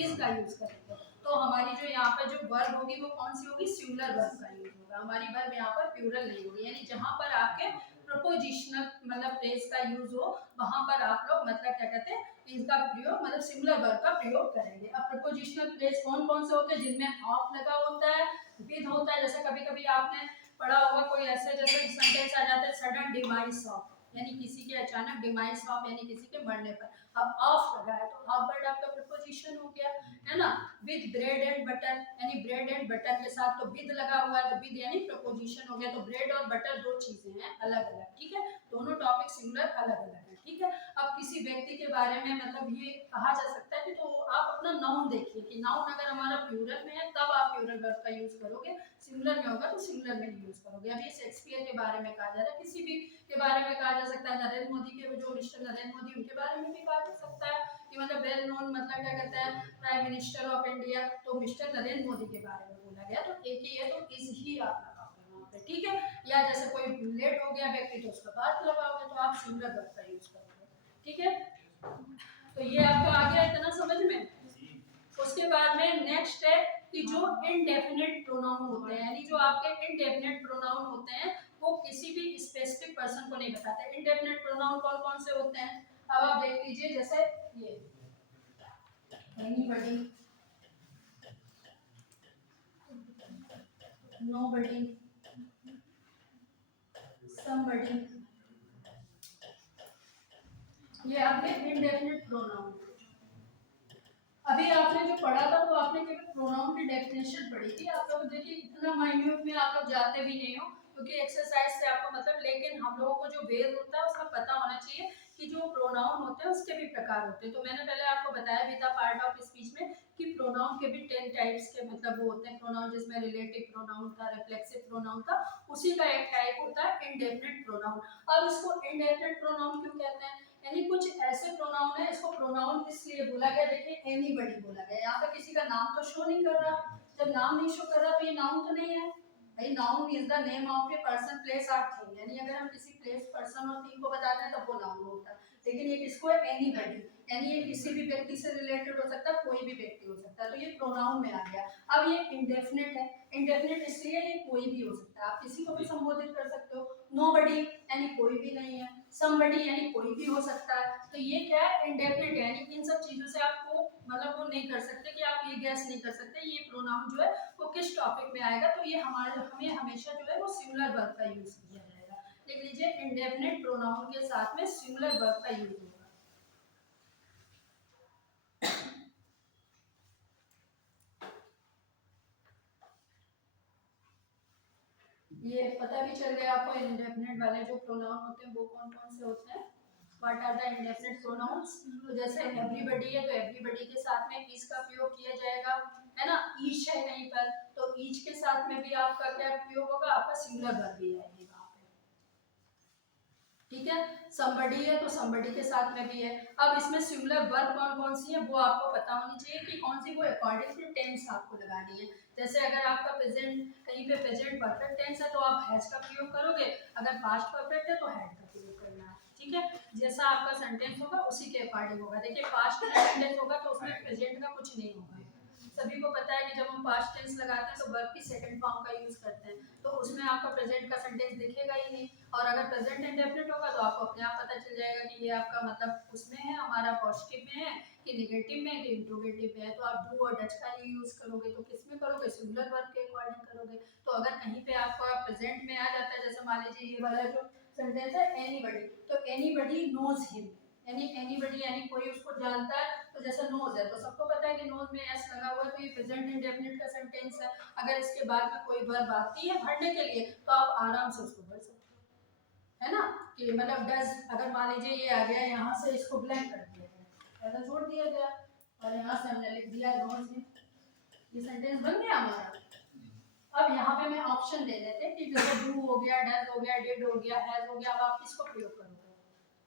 इज का यूज करोगे। तो हमारी जो यहाँ पर जो वर्ब होगी वो कौन सी होगी, सिंगुलर वर्ब का यूज होगा, हमारी वर्ब यहाँ पर प्लूरल नहीं होगी, यानी जहाँ पर आपके प्रपोजिशनल मतलब फ्रेज का यूज हो वहां पर आप लोग मतलब क्या कहते हैं, इसका प्रयोग मतलब सिंगुलर वर्ब का प्रयोग करेंगे। अब प्रपोजिशनल फ्रेज कौन कौन से होते हैं, जिनमें ऑफ लगा होता है, विद होता है, जैसे कभी कभी आपने पढ़ा होगा कोई ऐसे जैसे सेंटेंस आ जाता है सडन डिमाइस ऑफ, यानी किसी के अचानक डिमाइस ऑफ, यानी किसी के मरने पर। अब ऑफ लगा है तो ऑफ वर्ड आपका प्रपोजिशन हो गया, है ना। विद ब्रेड एंड बटर, यानी ब्रेड एंड बटर के साथ तो विद लगा हुआ है, तो विद यानी प्रपोजिशन हो गया। तो ब्रेड और बटर दो चीजें हैं अलग अलग, ठीक है, दोनों टॉपिक सिंगुलर अलग अलग है, ठीक है। अब किसी व्यक्ति के बारे में मतलब ये कहा जा सकता है कि तो आप अपना नाउन देखिए कि नाउन अगर हमारा प्लूरल में है तब आप प्लूरल वर्ब का यूज करोगे, सिंगुलर में होगा तो सिंगुलर में यूज करोगे। अब ये शेक्सपियर के बारे में कहा जा रहा है, किसी भी के बारे में कहा जा सकता है, नरेंद्र मोदी के जो मिस्टर नरेंद्र मोदी उनके बारे में भी कहा जा सकता है कि मतलब वेल नोन मतलब क्या कहते हैं प्राइम मिनिस्टर ऑफ इंडिया, तो मिस्टर नरेंद्र मोदी के बारे में बोला गया, तो एक ही है तो इज ही आप लगाओगे वहाँ पे, ठीक है। या जैसे कोई लेट हो गया व्यक्ति तो उसका बात लगाओगे, तो आप सिंगुलर वर्ब का यूज करोगे, ठीक है। तो ये आपको आ गया इतना समझ में। उसके बाद में नेक्स्ट है कि जो इनडेफिनिट प्रोनाउन होते हैं, यानी जो आपके इनडेफिनिट प्रोनाउन होते हैं वो किसी भी स्पेसिफिक पर्सन को नहीं बताते। इनडेफिनिट प्रोनाउन कौन कौन से होते हैं, अब आप देख लीजिए, जैसे ये एनीबॉडी, नोबॉडी, समबॉडी, ये आपके इनडेफिनिट प्रोनाउन। अभी आपने जो पढ़ा था वो आपने केवल प्रोनाउन की डेफिनेशन पढ़ी थी, आप लोग देखिए इतना माइन्यूट में आप लोग जाते भी नहीं हो क्योंकि एक्सरसाइज से आपको मतलब, लेकिन हम लोगों को जो बेस होता है उसका पता होना चाहिए कि जो प्रोनाउन होते हैं उसके भी प्रकार होते हैं। तो मैंने पहले आपको बताया भी था पार्ट ऑफ स्पीच में कि प्रोनाउन के भी 10 टाइप्स के मतलब वो होते हैं प्रोनाउन, जिसमें रिलेटिव प्रोनाउन था, रिफ्लेक्सिव प्रोनाउन था, उसी का एक टाइप होता है इनडेफिनिट प्रोनाउन। अब इसको इनडेफिनिट प्रोनाउन क्यों कहते हैं, यानी कुछ ऐसे प्रोनाउन है, इसको प्रोनाउन इसलिए बोला गया, देखिए एनीबॉडी बोला गया, यहाँ पे किसी का नाम तो शो नहीं कर रहा, जब नाम नहीं शो कर रहा तो ये नाउन तो नहीं है, भाई noun is the name of a person place और थिंग, यानी अगर हम किसी प्लेस पर्सन और थिंग को बताते हैं तब वो नाउन होता है। लेकिन ये किसको है, एनीबॉडी, यानी ये किसी भी व्यक्ति से रिलेटेड हो सकता है, कोई भी व्यक्ति हो सकता है, तो ये प्रोनाउन में आ गया। अब ये इंडेफिनिट है, इंडेफिनिट इसलिए ये कोई भी हो सकता है, आप किसी को भी संबोधित कर सकते हो। नोबडी यानी कोई भी नहीं है, समबडी यानी कोई भी हो सकता है, तो ये क्या है, इंडेफिनिट, यानी इन सब चीजों से आपको मतलब वो नहीं कर सकते कि आप ये गैस नहीं कर सकते ये प्रोनाउन जो है वो किस टॉपिक में आएगा। तो ये हमें हमेशा जो है वो सिंगुलर वर्ब का यूज किया जाएगा। देख लीजिए इंडेफिनिट प्रोनाउन के साथ में सिंगुलर वर्ब का यूज होगा। ये पता भी चल गया आपको इंडेफिनिट वाले जो प्रोनाउन होते हैं वो कौन कौन से होते हैं, what are the indefinite pronouns. तो जैसे एवरीबॉडी है तो एवरीबॉडी के साथ में इज का प्रयोग किया जाएगा, है ना। ईच है कहीं पर तो ईच के साथ में भी आपका क्या प्रयोग होगा, आपका सिंगुलर वर्ब भी आएगी वहां पे, ठीक है। somebody है तो somebody के साथ में भी है। अब इसमें सिंगुलर वर्ब कौन कौन सी है वो आपको पता होनी चाहिए कि कौन सी, वो अकॉर्डिंग टू टेंस आपको लगानी है। जैसे अगर आपका प्रेजेंट कहीं पे प्रेजेंट परफेक्ट टेंस है तो आप हैज का प्रयोग करोगे, अगर पास्ट परफेक्ट है तो हैड का प्रयोग करना है, ठीक है। जैसा आपका सेंटेंस होगा उसी के अकॉर्डिंग होगा। देखिए पास्ट सेंटेंस होगा तो उसमें प्रेजेंट का कुछ नहीं होगा। सभी को पता है कि जब हम पास्ट टेंस लगाते हैं तो वर्ब की सेकंड फॉर्म का यूज करते हैं, तो उसमें आपका प्रेजेंट का सेंटेंस दिखेगा ही नहीं। और अगर प्रेजेंट इंडेफिनिट होगा तो आपको अपने आप पता चल जाएगा कि ये आपका मतलब उसमें है, हमारा पॉजिटिव में है कि नेगेटिव में है कि इंट्रोगेटिव में है। तो आप डू और डच का ही यूज करोगे तो किस में करोगे, सिंगुलर वर्ब के अकॉर्डिंग करोगे। तो अगर कहीं पे आपका प्रेजेंट में आ जाता है, जैसे मान लीजिए ये वाला जो सेंटेंस है एनीबॉडी, तो एनीबॉडी नोज हिम, यानी एनीबॉडी यानी कोई उसको जानता है, तो जैसे नोज है तो सबको पता है कि नोज में एस लगा हुआ है तो ये प्रेजेंट इंडेफिनिट का सेंटेंस है। अगर इसके बाद में कोई वर्ब आती है भरने के लिए तो आप आराम से उसको भर सकते हो, है ना। कि मतलब डज, अगर मान लीजिए ये आ गया यहाँ से इसको ब्लैंक कर दिया गया, ऐसा छोड़ दिया गया और यहाँ से हमने लिख दिया नोज हिम, ये सेंटेंस बन गया हमारा। अब यहाँ पे मैं ऑप्शन दे देते कि जैसे डू हो गया, डज हो गया, डिड हो गया, हैज हो गया, अब आप किसको प्रयोग करोगे,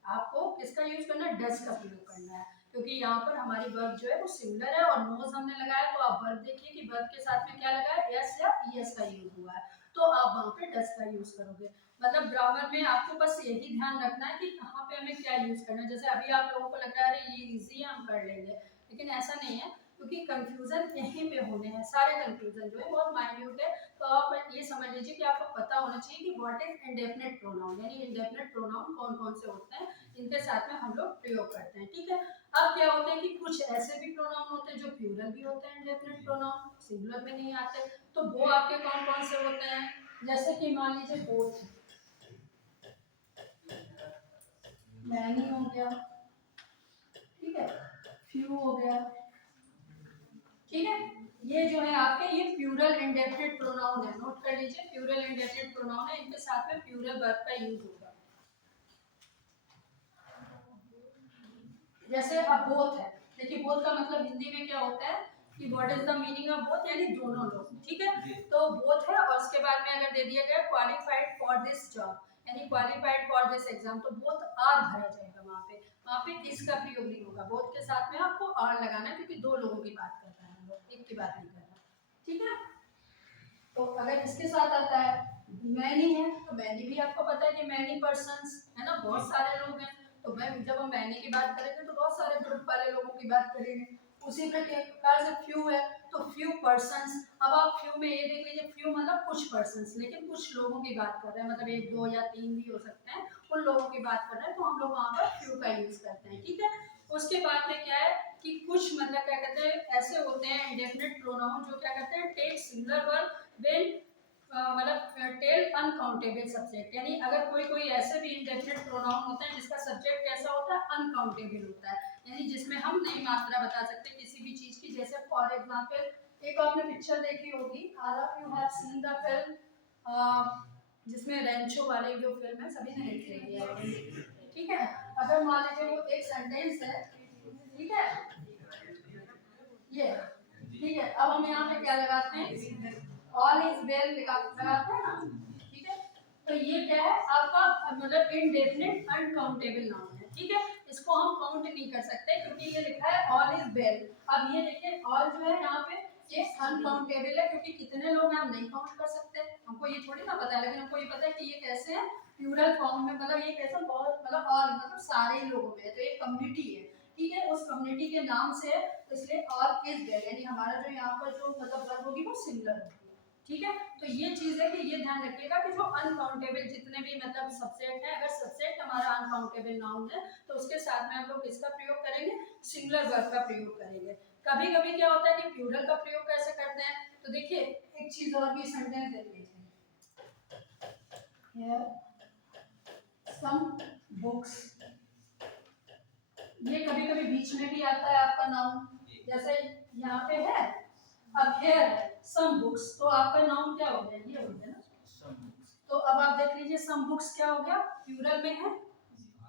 आपको किसका यूज करना है, डज का प्रयोग करना है, क्योंकि यहाँ पर हमारी वर्ब जो है वो सिंगुलर है और नोज हमने लगाया। तो आप वर्ब देखिए कि वर्ब के साथ में क्या लगा है, एस या ईएस का यूज हुआ है, तो आप वहाँ पे डज का यूज करोगे। मतलब ग्रामर में आपको बस यही ध्यान रखना है कि कहाँ पे हमें क्या यूज करना है। जैसे अभी आप लोगों को लग रहा है अरे ये इजी है हम कर लेंगे, लेकिन ऐसा नहीं है, क्योंकि कंफ्यूजन यहीं पे होने हैं, सारे कंफ्यूजन जो है बहुत माइन्यूट है। तो आप ये समझ लीजिए कि आपको पता होना चाहिए कि व्हाट इज इंडेफिनिट प्रोनाउन, यानी इंडेफिनिट प्रोनाउन कौन कौन से होते हैं इनके साथ में हम लोग प्रयोग करते हैं, ठीक है। अब क्या होता है कि कुछ ऐसे भी प्रोनाउन होते हैं जो प्लूरल भी होते हैं, इंडेफिनिट प्रोनाउन सिंगुलर में नहीं आते, तो वो आपके कौन कौन से होते हैं। जैसे कि मान लीजिए बोथ, मैनी हो गया, ठीक है, फ्यू हो गया, ठीक है। ये जो है आपके ये प्लूरल इंडेफिनिट प्रोनाउन है, नोट कर लीजिए प्लूरल इंडेफिनिट प्रोनाउन है, इनके साथ में प्लूरल वर्ब का यूज होगा। जैसे अब बोथ है, देखिए बोथ का मतलब हिंदी में क्या होता है कि what is the meaning of both, यानी दोनों लोग, ठीक है। तो बोथ है और उसके बाद में अगर दे दिया गया क्वालिफाइड फॉर दिस जॉब, यानी क्वालिफाइड फॉर दिस एग्जाम, तो बोथ आर भरा जाएगा वहाँ पे इसका प्रयोग नहीं होगा। बोथ के साथ में आपको आर लगाना है क्योंकि दो लोगों की बात कर रहे हैं, एक की बात नहीं कर रहा, ठीक है। तो अगर इसके साथ आता है मैनी है तो मैनी भी आपको पता है कि मैनी पर्सन्स है ना, बहुत सारे लोग हैं, तो मैं जब हम मैनी की बात करेंगे तो बहुत सारे ग्रुप वाले लोगों की बात करेंगे। उसी प्रकार से फ्यू है तो फ्यू पर्सन्स, अब आप फ्यू में ये देख लीजिए फ्यू मतलब कुछ पर्सन्स, लेकिन कुछ लोगों की बात कर रहे हैं, मतलब एक दो या तीन भी हो सकते हैं, उन लोगों की बात कर रहे हैं, तो हम लोग वहाँ पर फ्यू का यूज करते हैं, ठीक है। उसके बाद में क्या है कि कुछ मतलब क्या कहते हैं ऐसे होते हैं इंडेफिनिट प्रोनाउन जो क्या कहते हैं टेक सिंगुलर वर्ब व्हेन मतलब टेल अनकाउंटेबल सब्जेक्ट, यानी अगर कोई कोई ऐसे भी इंडेफिनिट प्रोनाउन होता है जिसका सब्जेक्ट कैसा होता है, अनकाउंटेबल होता है, यानी जिसमें हम नई मात्रा बता सकते किसी भी चीज की। जैसे फॉर एग्जांपल एक आपने पिक्चर देखी होगी, all of you have seen the film जिसमें रेंचो वाली जो फिल्म है सभी ने देखी है, ठीक है। अगर मान लीजिए वो एक सेंटेंस है, ठीक है, ये ठीक है। अब हम यहाँ पे क्या लगाते हैं, ऑल इज वेल लगाते हैं ना, ठीक है। तो ये क्या है आपका मतलब इनडेफिनिट अनकाउंटेबल नाउन है, ठीक है। इसको हम काउंट नहीं कर सकते क्योंकि ये लिखा है ऑल इज वेल। अब ये देखिए ऑल जो है यहाँ पे ये अनकाउंटेबल है क्योंकि कितने लोग हैं हम नहीं काउंट कर सकते, हमको ये थोड़ी ना पता है, लेकिन हमको ये पता है कि ये कैसे है प्लूरल फॉर्म में, मतलब ये कैसे बहुत मतलब और मतलब सारे ही लोगों में है, तो एक कम्युनिटी है, ठीक है, उस कम्युनिटी के नाम से है, तो इसलिए और इज देयर, यानी हमारा जो यहाँ पर जो मतलब वर्ब होगी वो सिंगुलर होगी, ठीक है। तो ये चीज है कि ये ध्यान रखिएगा कि जो अनकाउंटेबल जितने भी मतलब सब्जेक्ट है, अगर सब्जेक्ट हमारा अनकाउंटेबल नाउन है तो उसके साथ में हम लोग किसका प्रयोग करेंगे, सिंगुलर वर्ब का प्रयोग करेंगे। कभी कभी क्या होता है कि प्लूरल का प्रयोग कैसे करते हैं, तो देखिए एक चीज और भी सेंटेंस देख लीजिए, हियर सम बुक्स, ये कभी कभी बीच में भी आता है आपका नाउन, जैसे यहाँ पे है, अब हियर है सम बुक्स, तो आपका नाउन क्या हो गया, ये हो गया ना, तो अब आप देख लीजिए सम बुक्स क्या हो गया, प्लूरल में है,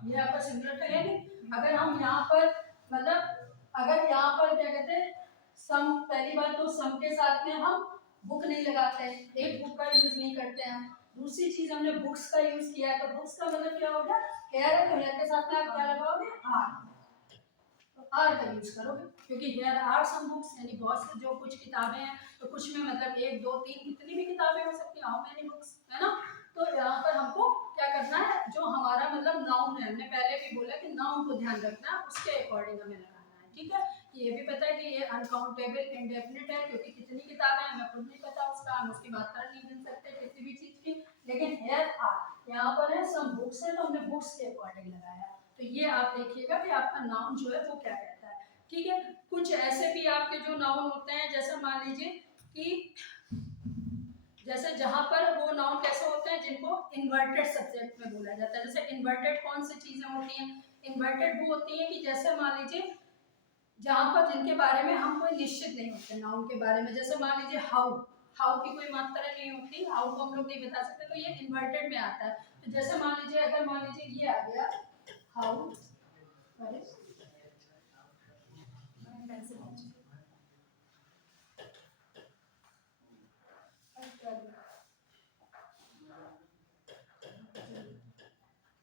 ये आपका सिंगुलर तो है नहीं। अगर हम यहाँ पर मतलब अगर यहाँ पर क्या कहते हैं सम, पहली बात तो सम के साथ में हम बुक नहीं लगाते हैं, एक बुक का यूज नहीं करते हैं। दूसरी चीज हमने बुक्स का यूज किया है, तो बुक्स का मतलब क्या हो गया, हेयर है, तो हेयर के साथ में आप क्या लगाओगे, आर, तो आर का यूज करोगे, क्योंकि हेयर आर सम बुक्स, यानी बहुत से जो कुछ किताबें हैं, तो कुछ में मतलब एक दो तीन कितनी भी किताबें हो सकती हैं, हाउ मेनी बुक्स, है ना। तो यहाँ पर हमको क्या करना है, जो हमारा मतलब नाउन है, हमने पहले भी बोला कि नाउन को ध्यान रखना, उसके अकॉर्डिंग हमें लगाना है, ठीक है। ये भी पता है कि ये अनकाउंटेबल इंडेफिनिट है, क्योंकि कितनी किताबें हैं हमें खुद नहीं पता उसका, हम उसकी मात्रा नहीं गिन सकते किसी भी चीज की, लेकिन हेयर आर यहाँ पर है सम बुक्स है, तो हमने बुक्स के अकॉर्डिंग लगाया। तो ये आप देखिएगा कि आपका नाउन जो है वो क्या कहता है, ठीक है। कुछ ऐसे भी आपके जो नाउन होते हैं, जैसे मान लीजिए कि जैसे जहां पर वो नाउन कैसे होते हैं जिनको इन्वर्टेड सब्जेक्ट में बोला जाता है, जैसे इन्वर्टेड कौन सी चीजें होती हैं, इन्वर्टेड वो होती हैं कि जैसे मान लीजिए जहां पर जिनके बारे में हम कोई निश्चित नहीं होते नाउन के बारे में, जैसे मान लीजिए हाउ, हाउ की कोई मात्रा नहीं होती, हाउ को हम लोग नहीं बता सकते, तो ये इन्वर्टेड में आता है। तो जैसे मान लीजिए अगर मान लीजिए ये आ गया हाउ,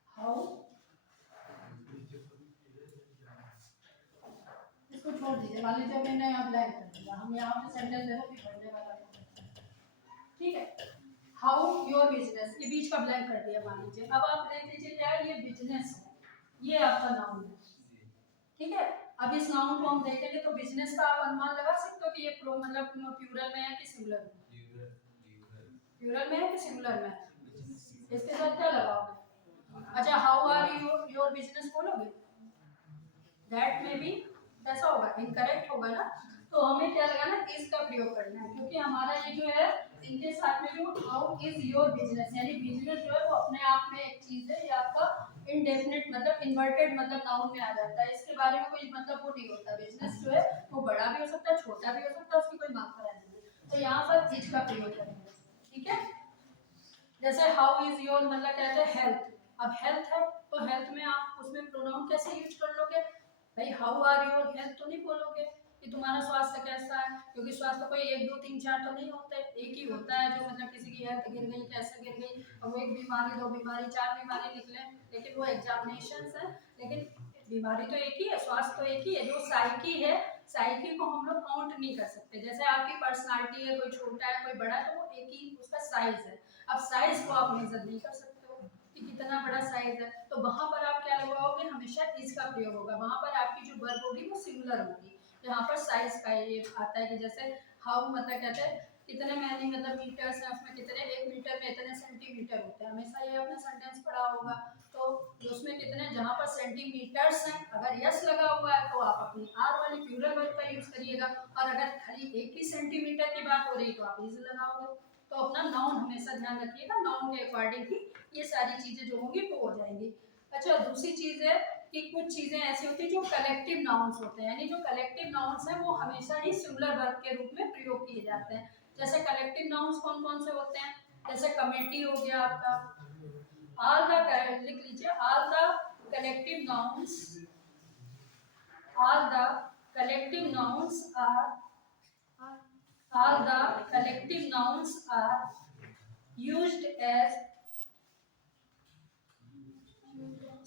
हाउ, इसको छोड़ दीजिए, मान लीजिए मैंने यहाँ ब्लैंक कर दिया, हम यहाँ पे सेंटेंस देखो कि पढ़ने वाला है, ठीक है। हाउ योर बिजनेस, ये बीच का ब्लैंक कर दिया मान लीजिए, अब आप देख लीजिए क्या है, ये बिजनेस है, ये आपका नाउन है, ठीक है। अब इस नाउन को हम देखेंगे तो बिजनेस का आप अनुमान लगा सकते हो कि ये प्रो मतलब प्लूरल में है कि सिंगुलर में, प्लूरल में है कि सिंगुलर में है, इसके साथ क्या लगाओगे, अच्छा how are you your business बोलोगे, दैट में भी कैसा होगा, इनकरेक्ट होगा ना। तो हमें क्या लगाना, इज का प्रयोग करना है, क्योंकि हमारा ये जो है इनके साथ में जो हाउ इज योर बिजनेस, यानी बिजनेस जो है वो अपने आप में एक चीज है, ये आपका इनडेफिनिट मतलब इन्वर्टेड मतलब नाउन में आ जाता है, इसके बारे में कोई मतलब वो नहीं होता, बिजनेस जो है वो बड़ा भी हो सकता है छोटा भी हो सकता है, उसकी कोई मात्रा नहीं है। तो यहाँ पर इज का प्रयोग करेंगे, ठीक है। जैसे हाउ इज योर मतलब कहते हैं हेल्थ, अब हेल्थ है तो हेल्थ में आप उसमें प्रोनाउन कैसे यूज कर लोगे, भाई हाउ आर योर हेल्थ तो नहीं बोलोगे कि तुम्हारा स्वास्थ्य कैसा है, क्योंकि स्वास्थ्य कोई एक दो तीन चार तो नहीं होते, एक ही होता है जो मतलब किसी की हेल्थ गिर गई कैसे गिर गई, अब वो एक बीमारी दो बीमारी चार बीमारी निकले, लेकिन वो एग्जामिनेशन है, लेकिन बीमारी तो एक ही है, स्वास्थ्य तो एक ही है, जो साइकी है साइकी को हम लोग काउंट नहीं कर सकते, जैसे आपकी पर्सनालिटी है, कोई छोटा है कोई बड़ा है, तो वो एक ही उसका साइज है, अब साइज को आप मेजर नहीं कर सकते हो कि कितना बड़ा साइज है, तो वहां पर आप क्या लगवाओगे, हमेशा इज का प्रयोग होगा, वहां पर आपकी जो वर्ब होगी वो सिंगुलर होगी, यहाँ पर साइज का ये आता है कि जैसे हाउ मतलब कहते हैं कितने मैनी मतलब मीटर्स हैं, उसमें कितने, एक मीटर में इतने सेंटीमीटर होते हैं, हमेशा ये आपने सेंटेंस पढ़ा होगा, तो उसमें कितने जहाँ पर सेंटीमीटर्स हैं, अगर यस लगा हुआ है तो आप अपनी आर वाली प्लूरल वर्ब का यूज करिएगा, और अगर खाली एक ही सेंटीमीटर की बात हो रही है तो आप इज लगाओगे। तो अपना नाउन हमेशा ध्यान रखिएगा, नाउन के अकॉर्डिंग ही ये सारी चीजें जो होंगी वो हो जाएंगी। अच्छा दूसरी चीज है कि कुछ चीजें ऐसी होती है जो कलेक्टिव नाउन्स होते हैं, यानी जो कलेक्टिव नाउन्स हैं वो हमेशा ही सिंगुलर वर्ब के रूप में प्रयोग किए जाते हैं। जैसे कलेक्टिव नाउन्स कौन कौन से होते हैं, जैसे कमेटी हो गया आपका, ऑल द, लिख लीजिए all the collective nouns, all the collective nouns are, all the collective nouns are used as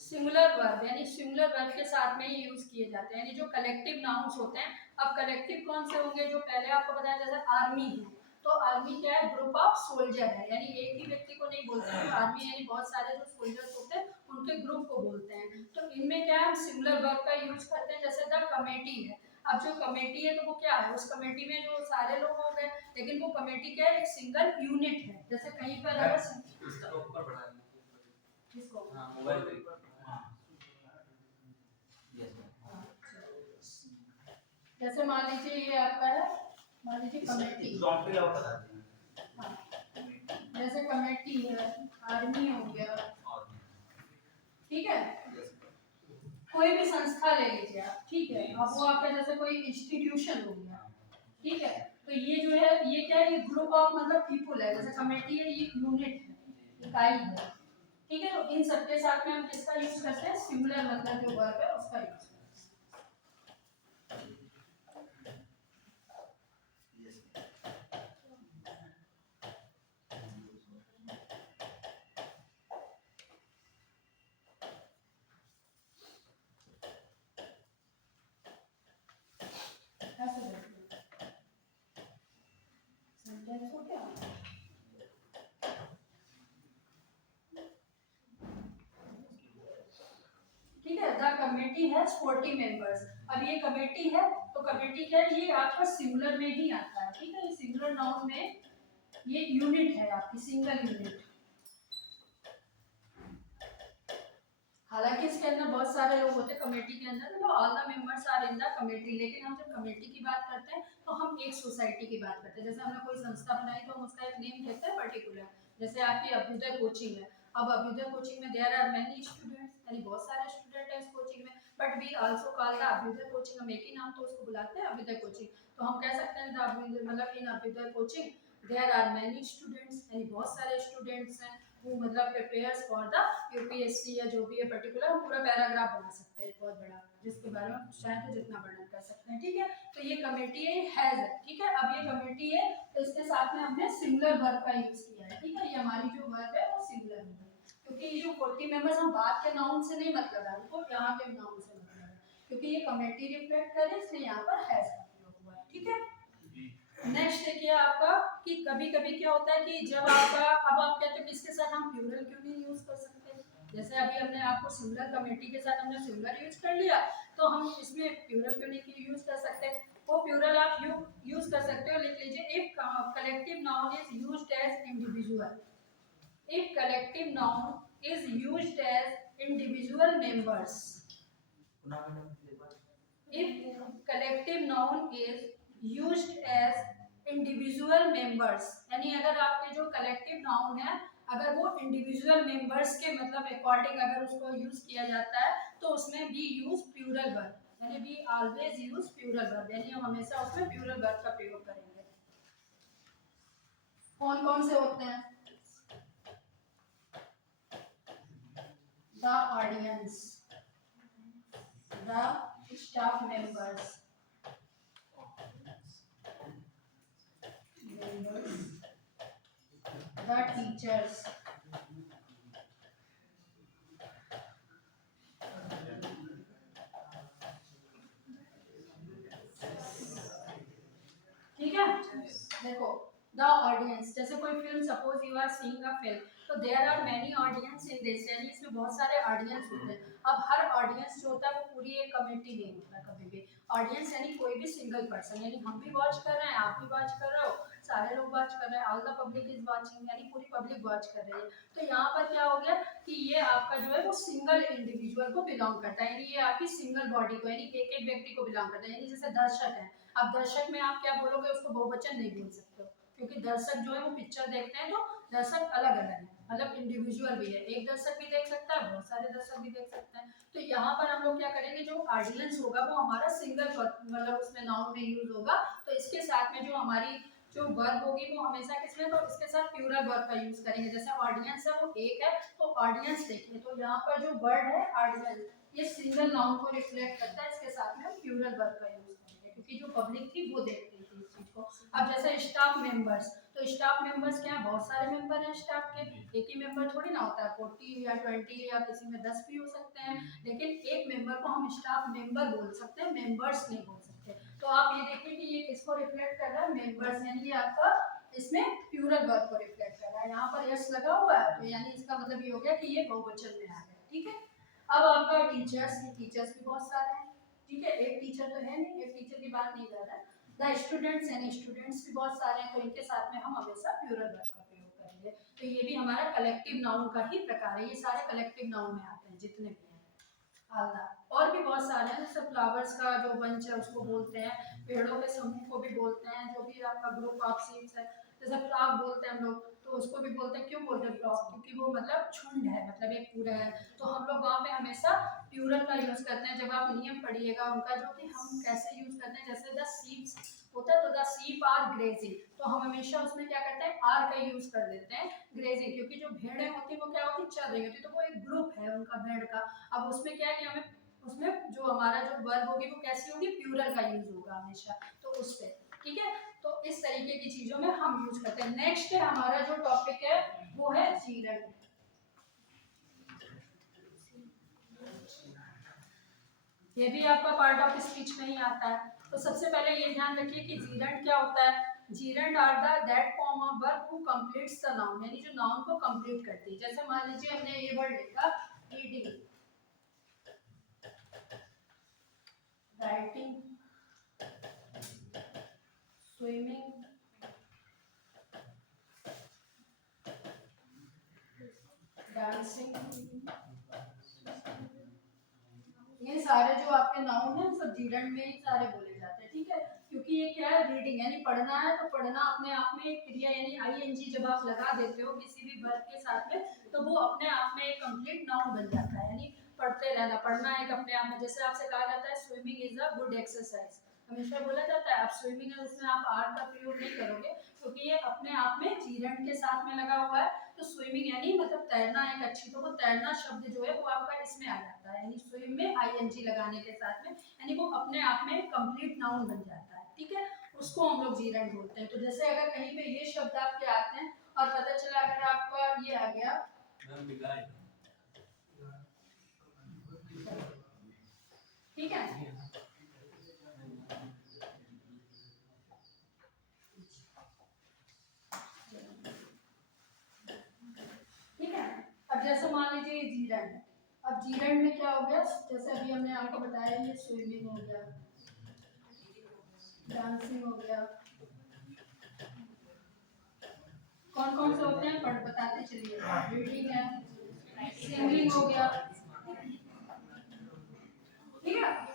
singular verb, यानी सिंगुलर वर्ब के साथ में ही यूज किए जाते हैं, यानी जो कलेक्टिव नाउन्स होते हैं। अब कलेक्टिव कौन से होंगे, जो पहले आपको बताया जैसे आर्मी है, तो आर्मी क्या है, ग्रुप ऑफ सोल्जर है, यानी एक ही व्यक्ति को नहीं बोलते हैं आर्मी, यानी बहुत सारे जो सोल्जर्स होते हैं उनके ग्रुप को बोलते हैं। तो इनमें क्या है, हम सिंगुलर वर्ब का यूज करते हैं, जैसे द कमेटी है। अब जो कमेटी है तो वो क्या है, उस कमेटी में जो सारे लोग हो गए, लेकिन वो कमेटी क्या है, एक सिंगल यूनिट है। जैसे कहीं पर अगर इसको ऊपर बढ़ा दीजिए। किसको, हाँ, मोबाइल पे। हाँ, यस मैम। जैसे मान लीजिए ये आपका है, मान लीजिए कमेटी, डॉट पे आप बता दीजिए। हाँ, जैसे कमेटी है, आर्मी हो गया, और ठीक है, यस कोई भी संस्था ले लीजिए आप, ठीक है, अब वो आपका जैसे कोई इंस्टीट्यूशन हो गया, ठीक है, तो ये जो है ये क्या है, ये ग्रुप ऑफ मतलब पीपल है, जैसे कमेटी है ये यूनिट है, इकाई है, ठीक है। तो इन सबके साथ में हम किसका यूज करते हैं, सिंगुलर मतलब जो वर्ब है उसका यूज करते यस हैं। ऐसे करते हैं, सेंटेंस हो क्या, ठीक है। The committee has 40 members. अब ये कमेटी है तो कमेटी क्या है, ये आपका सिंगुलर में ही आता है, ठीक है, ये सिंगुलर नाउन में ये यूनिट है आपकी, सिंगल यूनिट। हालांकि इसके अंदर बहुत सारे लोग होते हैं कमेटी के अंदर, मतलब all the members are in the committee, लेकिन हम जब कमेटी की बात करते हैं तो हम एक सोसाइटी की बात करते हैं। जैसे हमने कोई संस्था बनाई तो हम उसका एक नेम कहते हैं पर्टिकुलर, जैसे आपकी अभ्युदय कोचिंग है। अब अभ्युदय कोचिंग में देयर आर मेनी स्टूडेंट्स, यानी बहुत सारे स्टूडेंट हैं इस कोचिंग में, but we also call the Abhyuday coaching, हम एक ही नाम तो उसको बुलाते हैं अभ्युदय कोचिंग। तो हम कह सकते हैं द अभ्युदय मतलब in Abhyuday coaching there are many students, यानी बहुत सारे स्टूडेंट्स हैं वो मतलब प्रिपेयर्स फॉर द यूपीएससी या जो भी है पर्टिकुलर, पूरा पैराग्राफ बना सकते हैं बहुत बड़ा, जिसके बारे में चाहे तो जितना वर्णन कर सकते हैं, ठीक है। तो ये कमेटी हैज, ठीक है। अब ये कमेटी है तो इसके साथ में हमने सिंगुलर वर्ब का यूज किया है, ठीक है, ये हमारी जो वर्ब है वो सिंगुलर है, क्योंकि ये जो 40 मेंबर्स हम बात के नाउन से नहीं मतलब है, हमको यहाँ के नाउन से मतलब है, क्योंकि ये कमेटी रिफ्लेक्ट करे इसलिए यहाँ पर हैज का प्रयोग हुआ है, ठीक है। नेक्स्ट देखिए आपका कि कभी कभी क्या होता है कि जब आपका, अब आप कहते हो कि इसके साथ हम प्लूरल क्यों नहीं यूज कर सकते, जैसे अभी हमने आपको सिंगुलर कमेटी के साथ हमने सिंगुलर यूज कर लिया, तो हम इसमें प्लूरल क्यों नहीं यूज कर सकते। वो प्लूरल आप यूज कर सकते हो, लिख लीजिए, if collective noun is used as individual, if collective noun is used as individual members, if collective noun is used as individual members, यानी अगर आपके जो collective noun है अगर वो individual members के मतलब अकॉर्डिंग अगर उसको यूज किया जाता है तो उसमें भी यूज प्लूरल वर्ब, यानी भी ऑलवेज यूज प्लूरल वर्ब, यानी हम हमेशा उसमें प्लूरल वर्ब का प्रयोग करेंगे। कौन कौन से होते हैं, the audience, the staff members, the teachers, ठीक है। देखो द ऑडियंस, जैसे कोई film, suppose you are seeing a film, तो there are many audience in this, यानी इसमें बहुत सारे ऑडियंस होते हैं। अब हर ऑडियंस जो होता है वो पूरी एक कम्युनिटी नहीं होता है कभी भी, ऑडियंस यानी कोई भी सिंगल पर्सन, यानी हम भी वॉच कर रहे हैं, आप भी वॉच कर रहे हो, सारे लोग वॉच कर रहे हैं, all the public is watching, यानी पूरी पब्लिक वॉच कर रही है। तो यहाँ पर क्या हो गया कि ये आपका जो है वो सिंगल इंडिविजुअल को बिलोंग करता है, यानी ये आपकी सिंगल बॉडी को, यानी एक एक व्यक्ति को बिलोंग करता है, यानी जैसे दर्शक है, अब दर्शक में आप क्या बोलोगे, उसको बहुवचन नहीं बोल सकते हो, क्योंकि दर्शक जो है वो पिक्चर देखते हैं तो दर्शक अलग अलग है, मतलब इंडिविजुअल भी है, एक दर्शक भी देख सकता है, बहुत सारे दर्शक भी देख सकते हैं। तो यहाँ पर हम लोग क्या करेंगे, जो ऑडियंस होगा वो हमारा सिंगल मतलब उसमें नाउन में यूज होगा, तो इसके साथ में जो हमारी जो वर्ब होगी वो हमेशा किसमें, तो इसके साथ प्लूरल वर्ब का यूज करेंगे, जैसे ऑडियंस है वो एक है तो ऑडियंस देखिए, तो यहाँ पर जो वर्ड है ऑडियंस ये सिंगल नाउन को रिफ्लेक्ट करता है, इसके साथ में हम प्लूरल वर्ब का यूज करेंगे, क्योंकि जो पब्लिक थी वो देखती थी इस चीज को। अब जैसे स्टाफ मेंबर्स, तो स्टाफ मेंबर्स क्या है, बहुत सारे मेंबर हैं स्टाफ के, एक ही मेंबर थोड़ी ना होता है, 40 या 20 या किसी में 10 भी हो सकते हैं, लेकिन एक मेंबर को हम स्टाफ मेंबर बोल सकते हैं, मेंबर्स नहीं बोल सकते। तो आप ये देखिए कि ये किसको रिफ्लेक्ट कर रहा है, मेंबर्स, यानी ये आपका इसमें प्लूरल वर्ब को रिफ्लेक्ट कर रहा है। यहाँ पर यस लगा हुआ है तो यानी इसका मतलब ये हो गया कि ये बहुवचन में आ गया। ठीक है, अब आपका टीचर्स भी बहुत सारे हैं। ठीक है, एक टीचर तो है नहीं, एक टीचर की बात नहीं कर रहा है। द स्टूडेंट्स यानी स्टूडेंट्स भी बहुत सारे हैं, तो इनके साथ में हम हमेशा प्लूरल वर्ब का प्रयोग करेंगे। तो ये भी हमारा कलेक्टिव नाउन का ही प्रकार है, ये सारे कलेक्टिव नाउन में आते हैं जितने भी हैं। आल्दा और भी बहुत सारे हैं, जैसे फ्लावर्स का जो बंच है उसको बोलते हैं, पेड़ों के समूह को भी बोलते हैं, जो भी आपका ग्रुप ऑफ सीड्स है, जैसे फ्लॉक बोलते हैं हम लोग, तो उसको भी बोलते हैं। क्यों बोलते हैं फ्लॉक? क्योंकि वो मतलब झुंड है, मतलब एक पूरा है। तो हम लोग वहाँ पे हमेशा प्लूरल का यूज करते हैं। जब आप नियम पढ़िएगा उनका, जो कि हम कैसे यूज करते हैं, जैसे द शीप्स होता है तो द शीप आर ग्रेजिंग, तो हम हमेशा उसमें क्या करते हैं, आर का यूज कर देते हैं ग्रेजिंग, क्योंकि जो भेड़ें होती है वो क्या होती है, चल रही होती है, तो वो एक ग्रुप है उनका भेड़ का। अब उसमें क्या है कि हमें उसमें जो हमारा जो वर्ब होगी वो कैसी होगी, प्लूरल का यूज होगा हमेशा, तो उस पे। ठीक है, तो इस तरीके की चीजों में हम यूज करते हैं। नेक्स्ट हमारा जो टॉपिक है वो है जीरन। ये भी आपका पार्ट ऑफ स्पीच में ही आता है। तो सबसे पहले ये ध्यान रखिए कि जीरंड क्या होता है। Gerund are the that form of verb who completes the noun, यानी जो नाउन को कंप्लीट करती है। जैसे मान लीजिए हमने ये वर्ड लिखा रीडिंग, राइटिंग, स्विमिंग, डांसिंग, ये सारे जो आपके नाउन हैं सब जीरंड में ही सारे बोले जाते हैं। ठीक है, क्योंकि ये क्या है, रीडिंग यानी पढ़ना है, तो पढ़ना अपने आप में एक क्रिया यानी आईएनजी जब आप लगा देते हो किसी भी वर्ब के साथ में, तो वो अपने आप में एक कंप्लीट नाउन बन जाता है। यानी पढ़ते रहना, पढ़ना एक अपने आप में, जैसे आपसे कहा जाता है swimming is a good exercise, हमेशा बोला जाता है। आप स्विमिंग है उसमें आप आर का प्रयोग नहीं करोगे, क्योंकि ये अपने आप में जीरंड के साथ में लगा हुआ है। तो स्विमिंग यानी मतलब तैरना एक अच्छी, तो वो तैरना शब्द जो है वो आपका इसमें आ जाता है, यानी स्विम में आईएनजी लगाने के साथ में, यानी वो अपने आप में कंप्लीट नाउन बन जाता है। ठीक है, उसको हम लोग जीरंड बोलते हैं। तो जैसे अगर कहीं पे ये शब्द आपके आते हैं और पता चला अगर आपका ये आ गया, ठीक है, ठीक है। अब जैसे मान लीजिए ये जीरंड है, अब जीरंड में क्या हो गया, जैसे अभी हमने आपको बताया ये स्विमिंग हो गया, डांसिंग हो गया, कौन कौन से होते हैं पढ़ बताते चलिए। रीडिंग है, सिंगिंग हो गया, ठीक है।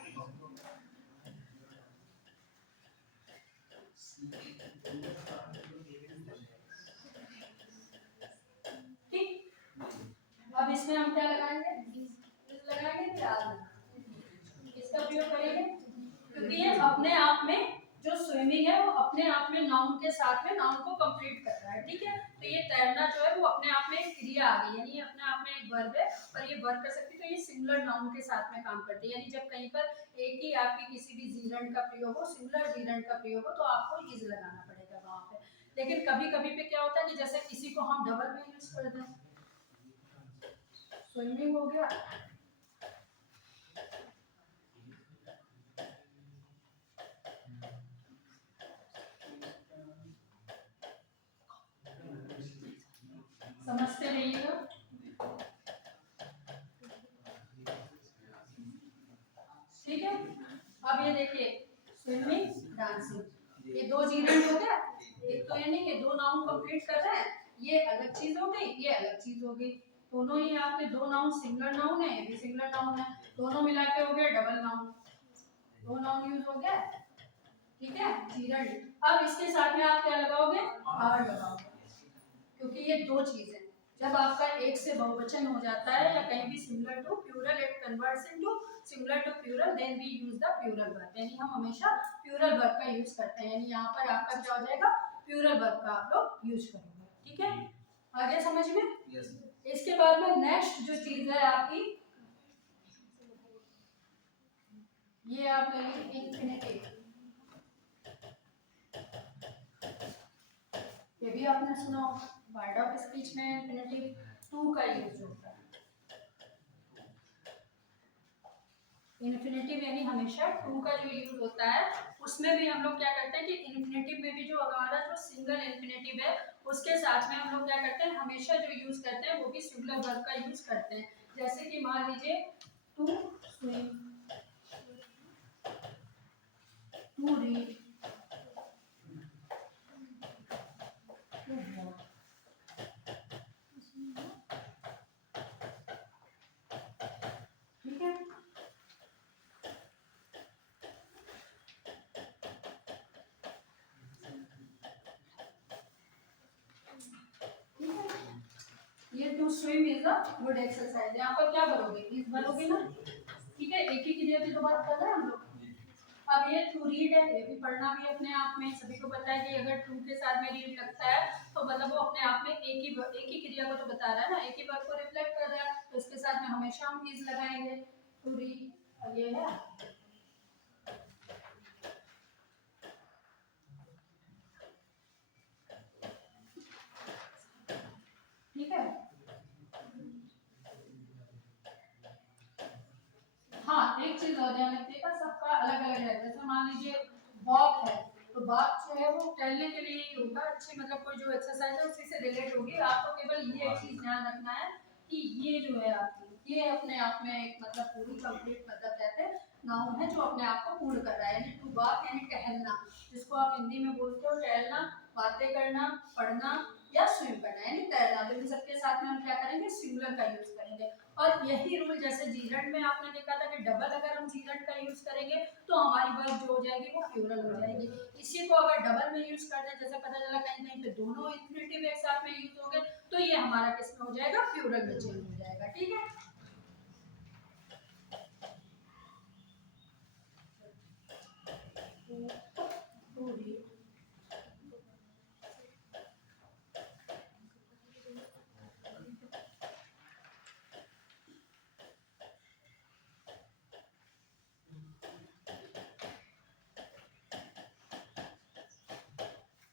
ठीक, अब इसमें हम क्या लगाएंगे, इस लगाएंगे कि आर लगाएंगे, इसका प्रयोग करेंगे, क्योंकि ये अपने आप में जो स्विमिंग है वो अपने आप में नाउन के साथ में नाउन को कंप्लीट कर रहा है। ठीक है, तो ये तैरना जो है वो अपने आप में एक क्रिया आ गई, यानी अपने आप में एक वर्ब है और ये वर्ब कर सकती है, तो ये सिंगुलर नाउन के साथ में काम करती है। यानी जब कहीं पर एक ही आपकी किसी भी जीरंड का प्रयोग हो, सिंगुलर जीरंड का प्रयोग हो, तो आपको इज लगाना पड़ेगा वहां पे। लेकिन कभी कभी पे क्या होता है कि जैसे किसी को हम डबल में यूज कर दें, स्विमिंग हो गया, समझते रहिएगा। ठीक है, अब ये देखिए स्विमिंग, डांसिंग, ये दो जीरंड हो गया। एक तो यानी कि दो नाउन कंप्लीट कर रहे हैं, ये अलग चीज हो गई, ये अलग चीज हो गई। दोनों ही आपके दो नाउन सिंगुलर नाउन है, ये भी सिंगुलर नाउन है, दोनों मिला के हो गया डबल नाउन, दो नाउन यूज हो गया। ठीक है, जीरंड। अब इसके साथ में आप क्या लगाओगे, आर लगाओगे, क्योंकि ये दो चीज है। जब आपका एक से बहुवचन हो जाता है या कहीं भी similar to plural, it converts into similar to plural, then we use the plural verb, यानी हम हमेशा प्लूरल वर्ब का यूज करते हैं। यानी यहाँ पर आपका क्या हो जाएगा, प्लूरल वर्ब का आप लोग यूज करेंगे। ठीक है, आगे समझ में। यस इसके बाद में नेक्स्ट जो चीज है आपकी, ये आप ले ली इंफिनिटिव, ये भी आपने सुना होगा, वर्ड ऑफ स्पीच में इंफिनिटिव टू का यूज होता है। इन्फिनेटिव यानी हमेशा टू का जो यूज होता है उसमें भी हम लोग क्या करते हैं कि इन्फिनेटिव में भी जो हमारा जो सिंगल इन्फिनेटिव है उसके साथ में हम लोग क्या करते हैं हमेशा जो यूज करते हैं वो भी सिंगुलर वर्ब का यूज करते हैं। जैसे कि मान लीजिए to swim, to read, to walk. ठीक है, ये to swim is a good exercise. यहाँ पर क्या भरोगे, इज भरोगे ना। ठीक है, एक ही क्रिया की तो बात कर रहे हैं हम लोग। अब ये टू रीड है, ये भी पढ़ना भी अपने आप में सभी को पता है कि अगर टू के साथ में रीड लगता है तो मतलब वो अपने आप में एक ही क्रिया को तो बता रहा है ना, एक ही वर्ब को रिफ्लेक्ट कर रहा है, तो इसके साथ में हमेशा हम इज लगाएंगे। टू रीड, अब ये है ठीक है। हाँ, एक चीज और ध्यान रखिएगा, सबका अलग अलग है। जैसे मान लीजिए वॉक है, तो वॉक जो है वो टहलने के लिए ही होगा, अच्छी मतलब कोई जो एक्सरसाइज है उसी से रिलेट होगी। आपको केवल ये एक चीज ध्यान रखना है कि ये जो है आपकी ये अपने आप में एक मतलब पूरी कंप्लीट मतलब कहते हैं नाउन है जो अपने आप को पूर्ण कर रहा है। यानी टू वॉक यानी टहलना, जिसको आप हिंदी में बोलते हो टहलना, बातें करना, पढ़ना या स्विम करना यानी तैरना। तो इन सबके साथ में हम क्या करेंगे, सिंगुलर का यूज करेंगे। और यही रूल जैसे जीरंड में आपने देखा था कि डबल अगर हम जीरंड का यूज करेंगे तो हमारी वर्ब जो हो जाएगी वो प्लूरल हो जाएगी। इसी को अगर डबल में यूज कर दें, जैसे पता चला कहीं कहीं पे दोनों इन्फिनेटिव एक साथ में यूज हो गए, तो ये हमारा किस में हो जाएगा, प्लूरल में चेंज हो जाएगा। ठीक है,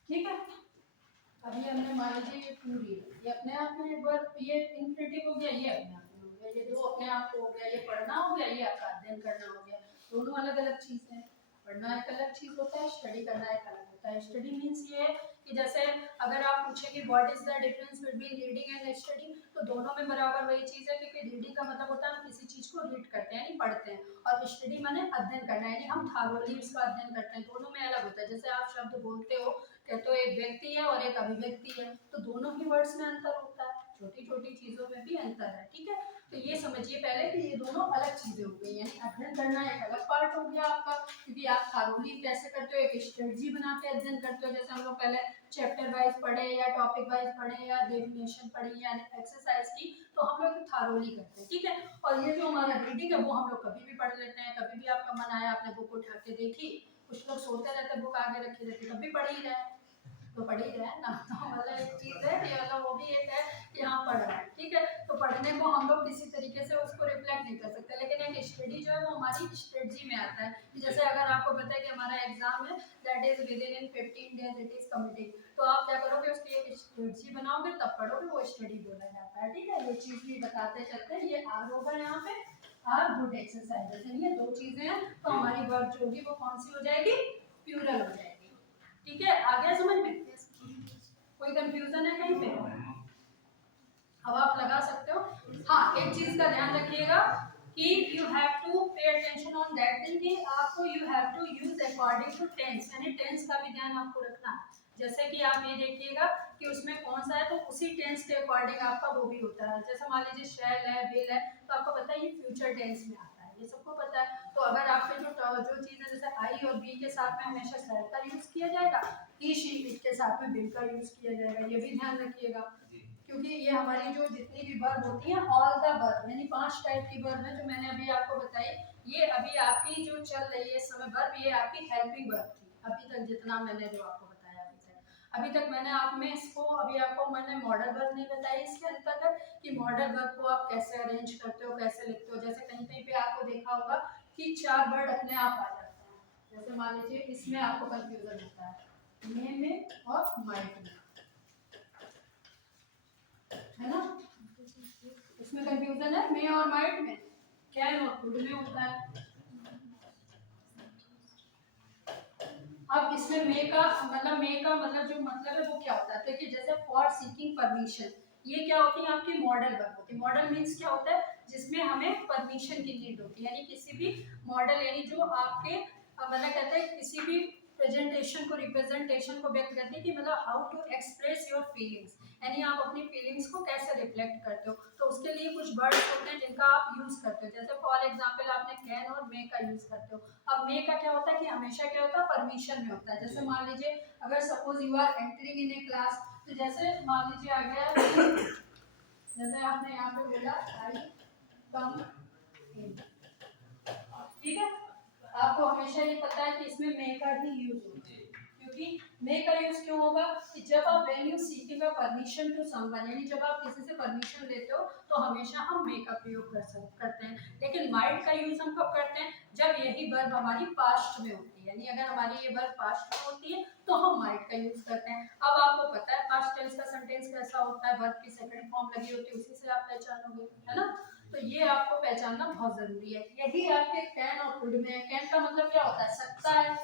ठीक है। अभी हमने मान लीजिए ये पूरी ये अपने आप में वर्ब, ये इन्फिनेटिव हो गया, ये अपने आप में हो गया, ये दो अपने आप को हो गया, ये पढ़ना हो गया, ये आपका अध्ययन करना हो गया। दोनों अलग अलग चीज है। पढ़ना एक अलग चीज होता है, स्टडी करना एक अलग होता है। स्टडी मीन्स ये है कि जैसे अगर आप पूछे कि what is the difference between reading and study, तो दोनों में बराबर वही चीज है, क्योंकि रीडिंग का मतलब होता है हम किसी चीज को रीड करते हैं यानी पढ़ते हैं, और स्टडी माने अध्ययन करना यानी हम थारोली उसका अध्ययन करते हैं। दोनों में अलग होता है। जैसे आप शब्द बोलते हो, कहते हो एक व्यक्ति है और एक अभिव्यक्ति है, तो दोनों ही वर्ड्स में अंतर होता है, छोटी छोटी चीजों में भी अंतर है। ठीक है, तो ये समझिए पहले कि ये दोनों अलग चीजें हो गई, यानी अध्ययन करना एक अलग पार्ट हो गया आपका, क्योंकि आप थारोली कैसे करते हो, एक स्ट्रेटजी बना के अध्ययन करते हो। जैसे हम लोग पहले चैप्टर वाइज पढ़े या टॉपिक वाइज पढ़े या डेफिनेशन पढ़ी या एक्सरसाइज की, तो हम लोग थारोली करते हैं। ठीक है, और ये जो हमारा रीडिंग है वो हम लोग कभी भी पढ़ लेते हैं, कभी भी आपका मन आया आपने बुक उठा के देखी। कुछ लोग सोते रहते बुक आगे रखी रहती, कभी पढ़ ही रहे तो पढ़ ही रहे ना, तो मतलब एक चीज है कि मतलब वो भी एक है कि हाँ पढ़ रहे हैं। ठीक है, तो पढ़ने को हम लोग किसी तरीके से उसको रिफ्लेक्ट नहीं कर सकते, लेकिन एक स्टडी जो है वो हमारी स्ट्रेटजी में आता है। कि जैसे अगर आपको पता है कि हमारा एग्जाम है that is with in 15 days it is committing, तो आप क्या करोगे, उसकी एक स्ट्रेटजी बनाओगे तब पढ़ोगे, वो स्टडी बोला जाता है। ठीक है, ये चीज भी बताते चलते हैं। ये आर होगा यहाँ पे, आर गुड एक्सरसाइजेस है, ये दो चीजें हैं, तो हमारी वर्ब जो होगी वो कौन सी हो जाएगी, प्लूरल हो जाएगी। ठीक है, आ गया समझ में, कोई कंफ्यूजन है कहीं पे, अब आप लगा सकते हो। हाँ, एक चीज का ध्यान रखिएगा कि you have to pay attention on that thing कि आपको you have to use according to tense, यानी टेंस का भी ध्यान आपको रखना है। जैसे कि आप ये देखिएगा कि उसमें कौन सा है, तो उसी टेंस के अकॉर्डिंग आपका वो भी होता है। जैसे मान लीजिए शैल है, विल है, तो आपको पता है ये फ्यूचर टेंस में आता है, ये सबको पता है। तो अगर आपके जो चीज़ है, जैसे आई और बी के साथ में हमेशा शैल का यूज किया जाएगा, ही शी इट के साथ में विल का यूज किया जाएगा, ये भी ध्यान रखिएगा। क्योंकि ये हमारी जो जितनी भी वर्ब होती है, ऑल द वर्ब यानी 5 टाइप की वर्ब है जो मैंने अभी आपको बताई। ये अभी आपकी जो चल रही है इस समय वर्ब, ये आपकी हेल्पिंग वर्ब थी अभी तक, जितना मैंने जो आपको बताया अभी तक मैंने आप में इसको, अभी आपको मैंने मॉडल वर्ब नहीं बताई इसके अंतर्गत कि मॉडल वर्ब को आप कैसे अरेंज करते हो, कैसे लिखते हो। जैसे कहीं कहीं पे आपको देखा होगा कि 4 वर्ड अपने आप आ जाते हैं। जैसे मान लीजिए इसमें आपको कंफ्यूजन होता है मे में और माइट में, है ना, इसमें कंफ्यूजन है मे और माइट में, कैन और कुड में होता है। अब इसमें मे का मतलब जो मतलब है वो क्या होता है, तो कि जैसे फॉर सीकिंग परमिशन, ये क्या होती है आपकी मॉडल वर्ब होती है। मॉडल मीन्स क्या होता है, जिसमें हमें परमिशन की नीड होती है, यानी किसी भी मॉडल यानी जो आपके मतलब कहते हैं किसी भी प्रेजेंटेशन को रिप्रेजेंटेशन को व्यक्त करती है कि मतलब how to express your feelings, यानी आप अपनी फीलिंग्स को कैसे रिफ्लेक्ट करते हो, तो उसके लिए कुछ वर्ड्स होते हैं जिनका आप यूज करते हो। जैसे फॉर एग्जांपल आपने कैन और मे का यूज करते हो। अब मे का क्या होता है कि हमेशा क्या होता है परमिशन में होता है। जैसे मान लीजिए अगर suppose you are entering in a class, तो जैसे मान लीजिए आ गया जैसे आपने यहाँ पे बोला आई कम इन, ठीक है, आपको हमेशा ये पता है कि इसमें मे का ही यूज होगा, क्योंकि मे का यूज क्यों होगा कि जब आप when you seeking a permission to someone, यानी जब आप किसी से परमिशन लेते हो तो हमेशा हम मे का प्रयोग करते हैं। लेकिन माइट का यूज हम कब करते हैं, जब यही वर्ब हमारी पास्ट में होती है, यानी अगर हमारी ये वर्ब पास्ट में होती है तो हम माइट का यूज करते हैं। अब आपको पता है पास्ट टेंस का सेंटेंस कैसा होता है, वर्ब की सेकंड फॉर्म लगी होती है, उसी से आप पहचानोगे, है ना, तो ये आपको पहचानना बहुत जरूरी है। यही आपके कैन और कुड में है। कैन का मतलब क्या होता है, सकता है,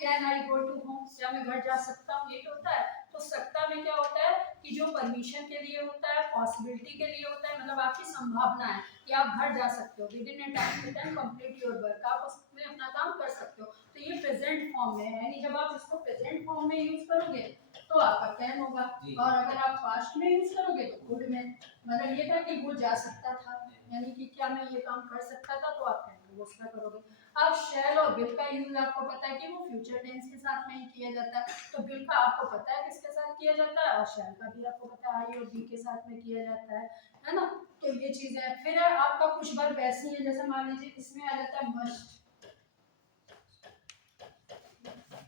can I go to home, क्या मैं घर जा सकता हूँ, ये तो होता है। तो सकता में क्या होता है कि जो परमिशन के लिए होता है, पॉसिबिलिटी के लिए होता है, मतलब आपकी संभावना है कि आप घर जा सकते हो, with in A time you can complete your work, आप उसमें अपना काम कर सकते हो। तो ये प्रेजेंट फॉर्म में है, यानी जब आप इसको प्रेजेंट फॉर्म में यूज करोगे तो आपका कैन होगा, और अगर आप पास्ट में यूज करोगे तो कुड में। मतलब ये था कि वो जा सकता था, यानी कि क्या मैं ये काम कर सकता था, तो आप कैन यूज करोगे। अब शैल और विल का यूज आपको पता है कि वो फ्यूचर टेंस के साथ में ही किया जाता है। तो विल का आपको पता है किसके साथ किया जाता है, और शैल का भी आपको पता है आई और बी के साथ में किया जाता है ना। तो ये चीजें है। फिर है आपका कुछ वर्ब ऐसी है, जैसे मान लीजिए इसमें आ जाता है must,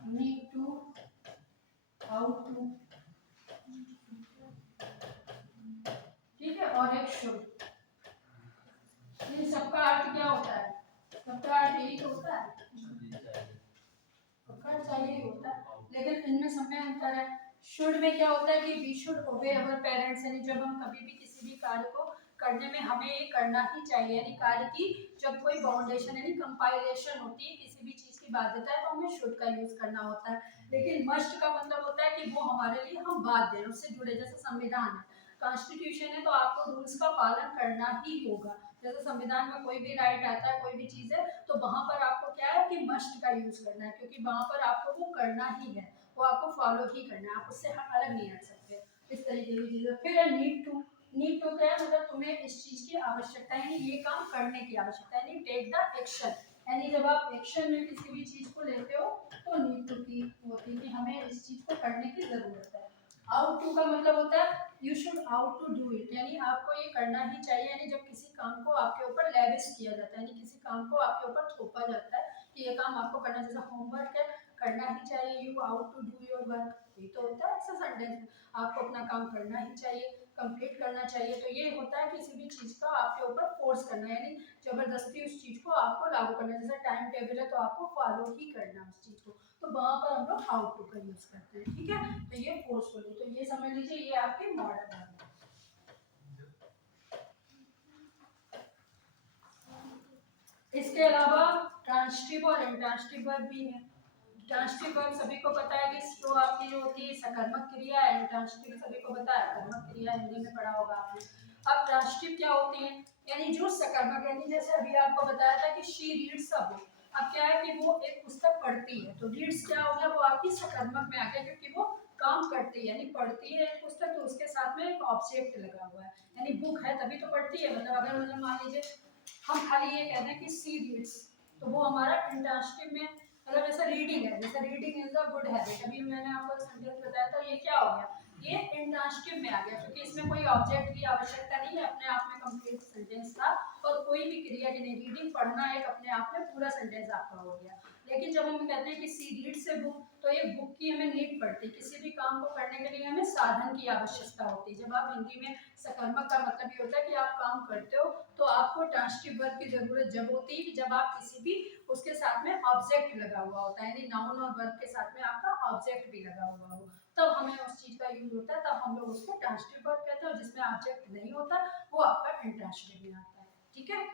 need to, how to, ठीक है, और एक शुड। इन सबका अर्थ क्या होता है, सबका अर्थ यही तो होता है, सबका अर्थ चाहिए होता है, लेकिन इनमें सब में अंतर है। शुड में क्या होता है कि वी शुड ओबे अवर पेरेंट्स, यानी जब हम कभी भी किसी भी कार्य को करने में हमें ये करना ही चाहिए, यानी कार्य की जब कोई बाउंडेशन यानी कंपाइलेशन होती है किसी भी चीज की बाध्यता है तो हमें शुड का यूज करना होता है। लेकिन मस्ट का मतलब होता है कि वो हमारे लिए हम बाध्य हैं, उससे जुड़े, जैसे संविधान है, कॉन्स्टिट्यूशन है, तो आपको रूल्स का पालन करना ही होगा। जैसे संविधान में कोई भी राइट आता है, कोई भी चीज है, तो वहां पर आपको क्या है कि मस्ट का यूज करना है, क्योंकि वहां पर आपको वो करना ही है, वो आपको फॉलो ही करना है, आप उससे अलग नहीं हट सकते। इस तरीके की चीज है। फिर है नीड टू। नीड टू क्या है, मतलब तुम्हें इस चीज की आवश्यकता है, यानी ये काम करने की आवश्यकता है, यानी टेक द एक्शन, यानी जब आप एक्शन में किसी भी चीज को लेते हो तो नीड टू की होती है कि हमें इस चीज को करने की जरूरत है। हाउ टू का मतलब होता है you should how to do it, यानी आपको ये करना ही चाहिए, यानी जब किसी काम को आपके ऊपर लेविश किया जाता है, यानी किसी काम को आपके ऊपर थोपा जाता है कि ये काम आपको करना, जैसे होमवर्क है, करना ही चाहिए, you how to do your work, ये तो होता है ऐसा सेंटेंस, आपको अपना काम करना ही चाहिए, कंप्लीट करना चाहिए। तो ये होता है किसी भी चीज का आपके ऊपर फोर्स करना, यानी जबरदस्ती उस चीज को आपको लागू करना, जैसे टाइम टेबल है तो आपको फॉलो ही करना उस चीज को, तो वहां पर हम लोग हाउ टू का यूज करते हैं, ठीक है। तो ये फोर्सफुली, तो ये समझ लीजिए ये आपके मॉडल है। इसके अलावा ट्रांसटिव और इंट्रांसटिव वर्ब भी है। ट्रांसटिव वर्ब सभी को पता है कि जो आपकी जो होती है सकर्मक क्रिया है, इंट्रांसटिव सभी को पता है कर्मक क्रिया, हिंदी में पढ़ा होगा आपने। अब ट्रांसटिव क्या होती है, यानी जो सकर्मक, यानी जैसे अभी आपको बताया था कि शी रीड्स अ बुक, अब क्या है कि वो एक पुस्तक पढ़ती है, तो रीड्स क्या हो गया, वो आपकी सकर्मक में आ गया, क्योंकि वो काम करती है, यानी पढ़ती है एक पुस्तक, तो उसके साथ में एक ऑब्जेक्ट लगा हुआ है, यानी बुक है तभी तो पढ़ती है। मतलब अगर मतलब मान लीजिए हम खाली ये कहते हैं कि सी रीड्स, तो वो हमारा इंट्रांसटिव में मतलब ऐसा रीडिंग है, जैसे reading is a good habit, अभी मैंने आपको सेंटेंस बताया था, ये क्या हो गया, ये इंट्रांसटिव में आ गया, क्योंकि इसमें कोई ऑब्जेक्ट की आवश्यकता नहीं है, अपने आप में कंप्लीट सेंटेंस था, और कोई भी क्रिया की नहीं, रीडिंग पढ़ना एक अपने आप में पूरा सेंटेंस आपका हो गया। लेकिन जब हम कहते हैं कि सी रीड से बुक, तो ये बुक की हमें नीड पड़ती है, किसी भी काम को करने के लिए हमें साधन की आवश्यकता होती है। जब आप हिंदी में सकर्मक का मतलब ये होता है कि आप काम करते हो, तो आपको ट्रांसटिव वर्ब की जरूरत जब होती है कि जब आप किसी भी उसके साथ में ऑब्जेक्ट लगा हुआ होता है, यानी नाउन और वर्ब के साथ में आपका ऑब्जेक्ट भी लगा हुआ हो, तब हमें उस चीज का यूज होता है, तब हम लोग उसको ट्रांसटिव वर्ब कहते हैं, और जिसमें ऑब्जेक्ट नहीं होता वो आपका इंट्रांसटिव में आता है, ठीक है।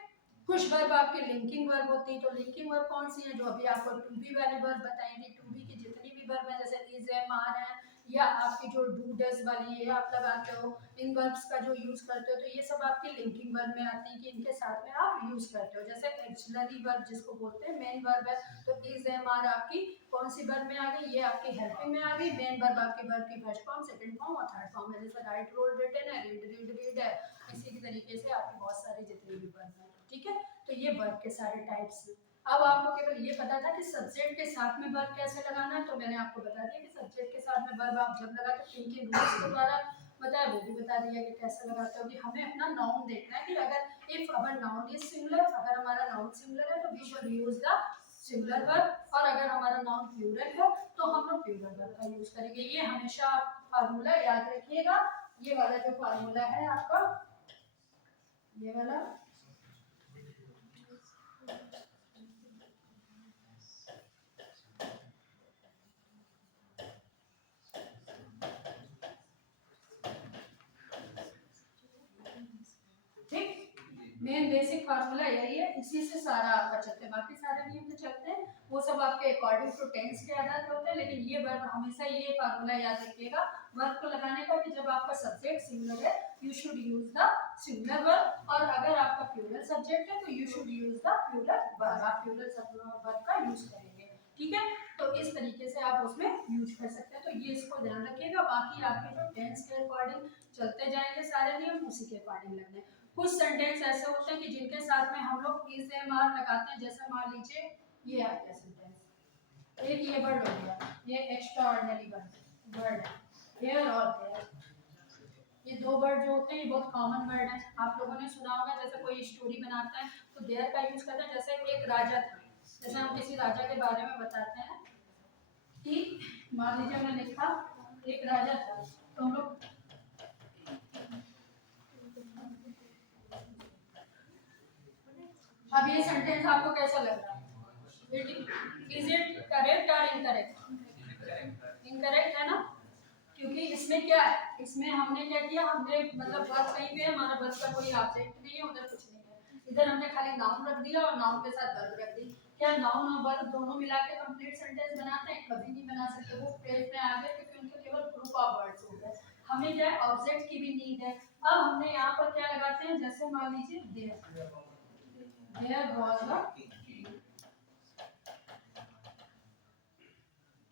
कुछ वर्ब आपके लिंकिंग वर्ब होती है, तो लिंकिंग वर्ब कौन सी है, जो अभी आपको टू बी वाले वर्ब बताएंगे, टू बी की जितनी भी फ्री वर्ब है जैसे इज एम आर है, या आपकी जो डू डज वाली है आप लगाते हो, इन वर्ब्स का जो यूज करते हो, तो ये सब आपके लिंकिंग वर्ब में आती है कि इनके साथ में आप यूज करते हो। जैसे एक्सिलरी वर्ब जिसको बोलते हैं मेन वर्ब है, तो इज एम आर आपकी कौन सी वर्ब में आ गई, ये आपकी हेल्पिंग में आ गई। मेन वर्ब आपके वर्ब की फर्स्ट फॉर्म, सेकंड फॉर्म और थर्ड फॉर्म है, जैसे राइट रोड रिटन है, रीड रीड रीड है, इसी की तरीके से आपके बहुत सारे जितने भी वर्ब हैं, ठीक है। तो ये वर्ब के सारे टाइप्स हैं। अब आपको केवल ये पता था कि सब्जेक्ट के साथ में वर्ब कैसे लगाना है, तो मैंने आपको बता दिया कि सब्जेक्ट के साथ में वर्ब आप जब लगाते हो किन किन रूल्स के द्वारा बताया, वो भी बता दिया कि कैसे लगाते हो। कि हमें अपना नाउन देखना है कि अगर if our noun is singular, अगर हमारा नाउन सिंगुलर है तो we should use the singular verb, और अगर हमारा नाउन प्लूरल है तो हम लोग प्लूरल वर्ब का यूज करेंगे। ये हमेशा आप फार्मूला याद रखिएगा। ये वाला जो फार्मूला है आपका, ये वाला मेन बेसिक फार्मूला यही है, इसी से सारा आपका चलता है। बाकी सारे नियम तो चलते हैं वो सब आपके अकॉर्डिंग टू टेंस के आधार पर होते हैं, लेकिन ये वर्ब हमेशा ये फार्मूला याद रखिएगा वर्ब को लगाने का कि जब आपका सब्जेक्ट सिंगुलर है you should use the singular verb, और अगर आपका प्लूरल सब्जेक्ट है तो you should use the plural verb, आप प्लूरल वर्ब का यूज करेंगे, ठीक है। तो इस तरीके से आप उसमें यूज कर सकते हैं, तो ये इसको ध्यान रखिएगा। बाकी आपके जो टेंस के अकॉर्डिंग चलते जाएंगे सारे नियम, उसी के अकॉर्डिंग लगने। कुछ सेंटेंस ऐसे होते हैं कि जिनके साथ में हम लोग इज एम आर लगाते हैं, जैसे मान लीजिए ये आ गया सेंटेंस, एक ये वर्ड हो गया, ये एक्स्ट्रा ऑर्डिनरी वर्ड है, हियर और देयर, ये दो वर्ड जो होते हैं ये बहुत कॉमन वर्ड है, आप लोगों ने सुना होगा। जैसे कोई स्टोरी बनाता है तो देयर का यूज करता है, जैसे एक राजा था, जैसे हम किसी राजा के बारे में बताते हैं कि मान लीजिए हमने लिखा एक राजा था, तो हम लोग अब ये सेंटेंस आपको कैसा लग रहा है, इज इट करेक्ट और इनकरेक्ट? इनकरेक्ट है ना, क्योंकि इसमें क्या है, इसमें हमने क्या किया, हमने मतलब वर्ब कहीं पे हमारा वर्ब का कोई ऑब्जेक्ट नहीं है, उधर कुछ नहीं है, इधर हमने खाली नाउन रख दिया और नाउन के साथ वर्ब रख दी। क्या नाउन और वर्ब दोनों मिला के कंप्लीट सेंटेंस बनाते हैं? कभी नहीं बना सकते, वो पेज में आ गए क्योंकि उनके केवल ग्रुप ऑफ वर्ड्स हो गए। हमें क्या है, ऑब्जेक्ट की भी नीड है। अब हमने यहाँ पर क्या लगाते हैं, जैसे मान लीजिए देयर वाज अ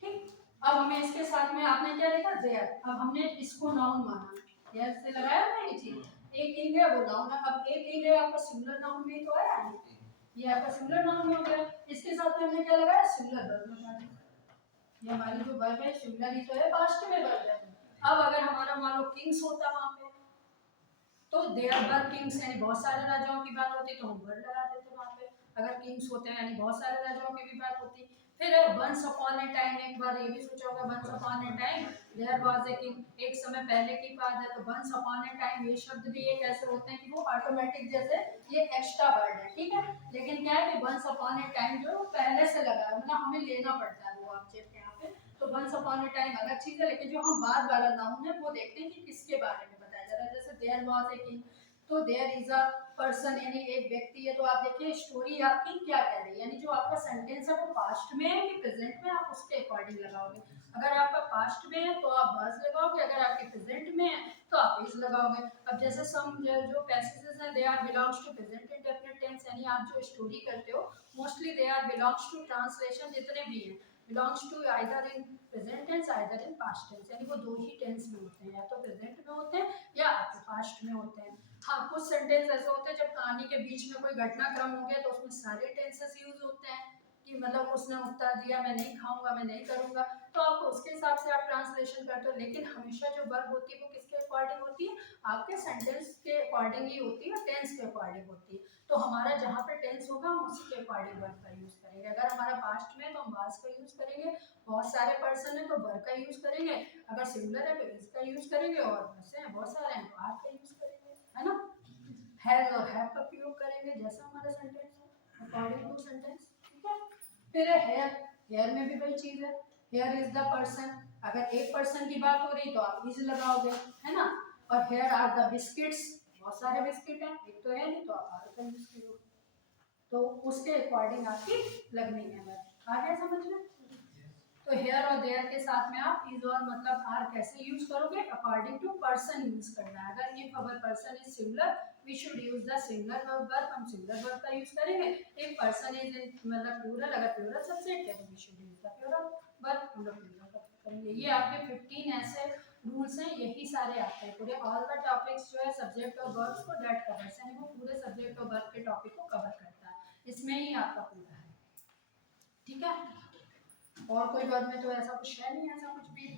ठीक। अब हमें इसके साथ में आपने क्या लिखा देयर, अब हमने इसको नाउन माना, देयर से लगाया ना ये चीज, एक किंग है वो नाउन है, अब एक किंग है आपका सिंगुलर नाउन भी तो है, ये आपका सिंगुलर नाउन में हो गया, इसके साथ में हमने क्या लगाया, सिंगुलर वर्ब लगा दिया, ये हमारी जो वर्ब है सिंगुलर ही तो है, पास्ट में वर्ब है। अब अगर हमारा मान लो किंग्स होता वहां पे, तो देयर वर किंग्स यानी बहुत सारे राजाओं की बात होती तो हम वर्ड लगा देते वहां पे, अगर किंग्स होते हैं यानी बहुत सारे राजाओं की भी बात होती। फिर वंस अपॉन ए टाइम, एक बार ये भी सोचा होगा, once upon a time there was a king, एक समय पहले की बात है, तो वंस अपॉन ए टाइम ये शब्द भी एक ऐसे होते हैं कि वो ऑटोमेटिक जैसे ये एक्स्ट्रा वर्ड है, ठीक है। लेकिन क्या है कि वंस अपॉन ए टाइम जो पहले से लगा है, मतलब हमें लेना पड़ता है वो ऑब्जेक्ट यहाँ पे, तो वंस अपॉन ए टाइम अलग चीज है, लेकिन जो हम बाद वाला नाउन है वो देखते हैं कि किसके बारे में बताया जा रहा है। जैसे देयर वाज ए किंग, तो देयर इज अ पर्सन यानी एक व्यक्ति है, तो आप देखिए स्टोरी आपकी क्या कह रही है, यानी जो आपका सेंटेंस है वो पास्ट में है कि प्रेजेंट में, आप उसके अकॉर्डिंग लगाओगे। अगर आपका पास्ट में है तो आप वाज लगाओगे, अगर आपके प्रेजेंट में है तो आप इज लगाओगे। अब जैसे सम जो पैसेजेस हैं they are belongs to present indefinite tense, यानी आप जो स्टोरी करते हो mostly they are belongs to translation, जितने भी हैं belongs to either in present tense either in past tense, यानी वो दो ही टेंस में होते हैं, या तो प्रेजेंट में होते हैं या आपके पास्ट में होते हैं। हाँ, कुछ सेंटेंस ऐसे होते हैं जब कहानी के बीच में कोई घटनाक्रम हो गया तो उसमें सारे टेंसेस यूज होते हैं, कि मतलब उसने उत्तर दिया मैं नहीं खाऊंगा मैं नहीं करूंगा, तो आप उसके हिसाब से आप ट्रांसलेशन करते हो। लेकिन हमेशा जो वर्ब होती है वो किसके अकॉर्डिंग होती है, आपके सेंटेंस के अकॉर्डिंग ही होती है, टेंस के अकॉर्डिंग होती है। तो हमारा जहाँ पे टेंस होगा हम उसी के अकॉर्डिंग वर्ब का यूज करेंगे। अगर हमारा पास्ट में है तो हम वाज का यूज करेंगे, बहुत सारे पर्सन है तो वर्ब का यूज करेंगे, अगर सिंगुलर है तो इज का यूज करेंगे, और वैसे हैं बहुत सारे हैं तो आर का यूज करेंगे, है ना। हैज और हैव का प्रयोग करेंगे जैसा हमारा सेंटेंस है अकॉर्डिंग टू सेंटेंस, ठीक है। फिर है हेयर, हेयर में भी वही चीज है, हेयर इज द पर्सन, अगर एक पर्सन की बात हो रही तो आप इज लगाओगे, है ना। और हेयर आर द बिस्किट्स, बहुत सारे बिस्किट हैं, एक तो है नहीं तो आप आर का यूज करोगे, तो उसके अकॉर्डिंग आपकी लगनी है वर्ब। आ गया समझ में? तो हेयर और देयर के साथ में आप इज और मतलब आर कैसे यूज करोगे, अकॉर्डिंग टू पर्सन यूज करना है। अगर if our person is singular we should use the singular verb, हम सिंगुलर वर्ब का यूज करेंगे। इफ पर्सन इज इन मतलब प्लूरल, अगर प्लूरल सब्जेक्ट है तो we should use the plural verb, हम लोग प्लूरल वर्ब करेंगे। ये आपके 15 ऐसे रूल्स हैं, यही सारे आते हैं पूरे ऑल द टॉपिक्स जो है सब्जेक्ट और वर्ब्स को दैट कवर्स, यानी वो पूरे सब्जेक्ट और वर्ब के टॉपिक को कवर करता है, इसमें ही आपका पूरा है। ठीक है, और कोई वर्ड में तो ऐसा कुछ है नहीं, ऐसा कुछ भी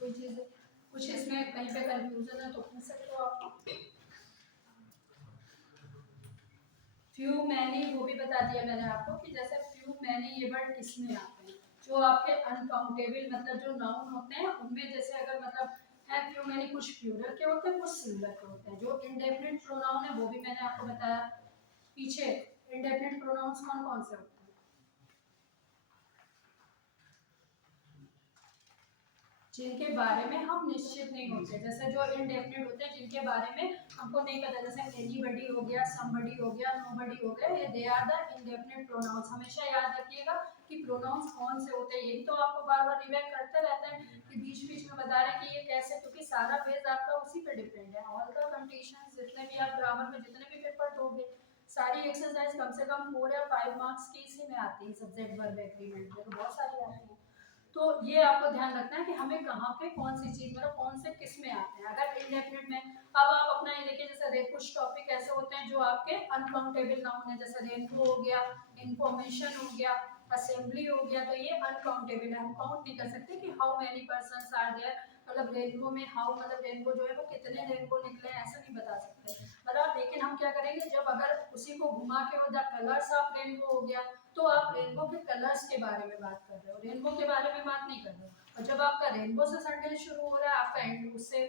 कोई चीज़ कुछ इसमें कहीं पे कंफ्यूजन है तो पूछ सकते हो आप। फ्यू मैनी वो भी बता दिया मैंने आपको कि जैसे फ्यू मैनी ये वर्ड किसमें आते हैं, जो आपके अनकाउंटेबल मतलब जो नाउन होते हैं उनमें, जैसे अगर मतलब है फ्यू मैनी, कुछ प्लूरल के होते हैं कुछ सिंगुलर के होते हैं। जो इंडेफिनिट प्रोनाउन है वो भी मैंने आपको बताया पीछे, इंडेफिनिट प्रोनाउंस कौन कौन से होते हैं, जिनके बारे में हम निश्चित नहीं होते, जैसे जो इनडेफिनिट होते हैं जिनके बारे में हमको नहीं पता, जैसे एनीबडी हो गया, समबडी हो गया, नोबडी हो गया, ये they are the indefinite pronouns. हमेशा याद रखिएगा कि प्रोनाउंस कौन से होते हैं, यही तो आपको बार बार रिवाइज करते रहते हैं कि बीच बीच में बता रहे हैं कि ये कैसे, क्योंकि सारा बेस आपका उसी पे डिपेंड है। ऑल द कंडीशंस जितने भी आप ग्रामर में जितने भी पेपर दोगे, सारी एक्सरसाइज कम से कम 4 या 5 मार्क्स की इसी में आती है, सब्जेक्ट वर्ब एग्रीमेंट में तो बहुत सारी आती है। तो ये आपको ध्यान रखना है कि हमें कहाँ पे कौन सी चीज मतलब कौन से किस में आते हैं। अगर इंडेफिनिट में, अब आप अपना ये देखिए, जैसे कुछ टॉपिक ऐसे होते हैं जो आपके अनकाउंटेबल नाउन है, जैसे रेनबो हो गया, इंफॉर्मेशन हो गया, असेंबली हो गया, तो ये अनकाउंटेबल है, हम काउंट नहीं कर सकते कि how many persons are there, मतलब रेनबो में हाउ मतलब रेनबो जो है वो कितने रेनबो निकले हैं ऐसा नहीं बता सकते मतलब। लेकिन हम क्या करेंगे, जब अगर उसी को घुमा के वो द कलर्स ऑफ रेनबो हो गया, तो आप रेनबो के कलर्स के बारे में बात कर रहे हो, रेनबो के बारे में बात नहीं कर रहे हो। और जब आपका रेनबो से सेंटेंस शुरू हो रहा है, आपका एंड उससे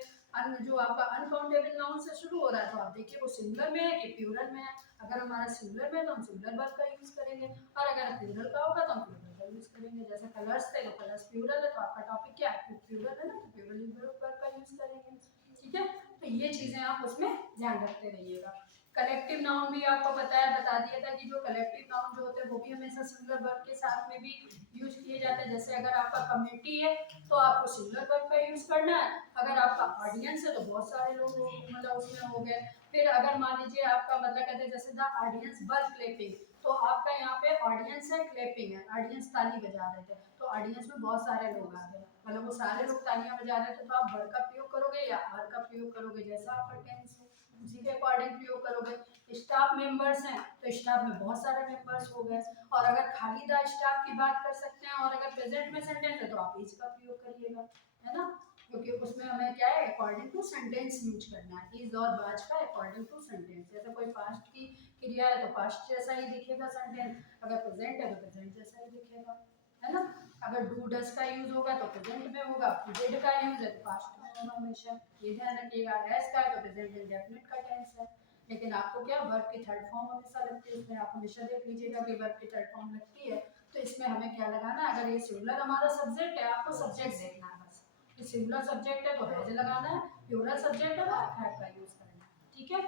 जो आपका अनकाउंटेबल नाउन से शुरू हो रहा है, तो आप देखिए वो सिंगुलर में है कि प्लूरल में है। अगर हमारा सिंगुलर में है तो हम सिंगुलर वर्ब का यूज करेंगे, और अगर प्लूरल का होगा तो हम प्लूरल का यूज करेंगे। जैसे कलर्स थे तो कलर्स प्लूरल है, तो आपका टॉपिक क्या है, प्लूरल है ना, तो प्लूरल वर्ब का यूज करेंगे। ठीक है, तो ये चीजें आप उसमें ध्यान रखते रहिएगा। कलेक्टिव नाउन भी आपको बता दिया था कि जो कलेक्टिव नाउन जो होते हैं वो भी हमेशा सिंगुलर वर्ब के साथ में भी यूज किए जाते हैं। जैसे अगर आपका कम्युनिटी है तो आपको सिंगुलर वर्ब का यूज करना है, अगर आपका ऑडियंस है तो बहुत सारे लोग मतलब उसमें हो गए। फिर अगर मान लीजिए आपका मतलब कहते हैं जैसे द ऑडियंस वर क्लैपिंग, तो आपका यहाँ पे ऑडियंस है, क्लैपिंग है, ऑडियंस ताली बजा रहे थे, तो ऑडियंस में बहुत सारे लोग आ गए, मतलब वो सारे लोग तालियां बजा रहे थे, तो आप वर का प्रयोग करोगे या आर का प्रयोग करोगे, जैसा आपका टेंस है उसी के अकॉर्डिंग प्रयोग करोगे। स्टाफ मेंबर्स हैं तो स्टाफ में बहुत सारे मेंबर्स हो गए, और अगर खाली द स्टाफ की बात कर सकते हैं, और अगर प्रेजेंट में सेंटेंस है तो आप इज का प्रयोग करिएगा, है ना, क्योंकि उसमें हमें क्या है अकॉर्डिंग टू सेंटेंस यूज करना है, इज और बाज का अकॉर्डिंग टू सेंटेंस। जैसे कोई पास्ट की क्रिया है तो पास्ट जैसा ही दिखेगा सेंटेंस, अगर प्रेजेंट है तो प्रेजेंट जैसा ही दिखेगा, है ना। अगर डू डज का यूज होगा तो प्रेजेंट में होगा, डिड का यूज है तो पास्ट में होगा हमेशा, ये ध्यान रखिएगा। हैज का है तो प्रेजेंट इंडेफिनिट का टेंस है, लेकिन आपको क्या वर्ब की थर्ड फॉर्म हमेशा लगती है, इसमें आप हमेशा देख लीजिएगा कि वर्ब की थर्ड फॉर्म लगती है, तो इसमें हमें क्या लगाना है, अगर ये सिंगुलर हमारा सब्जेक्ट है आपको सब्जेक्ट देखना है बस, ये सिंगुलर सब्जेक्ट है तो हैज लगाना है, प्लूरल सब्जेक्ट है तो हैव का यूज करना है। ठीक है,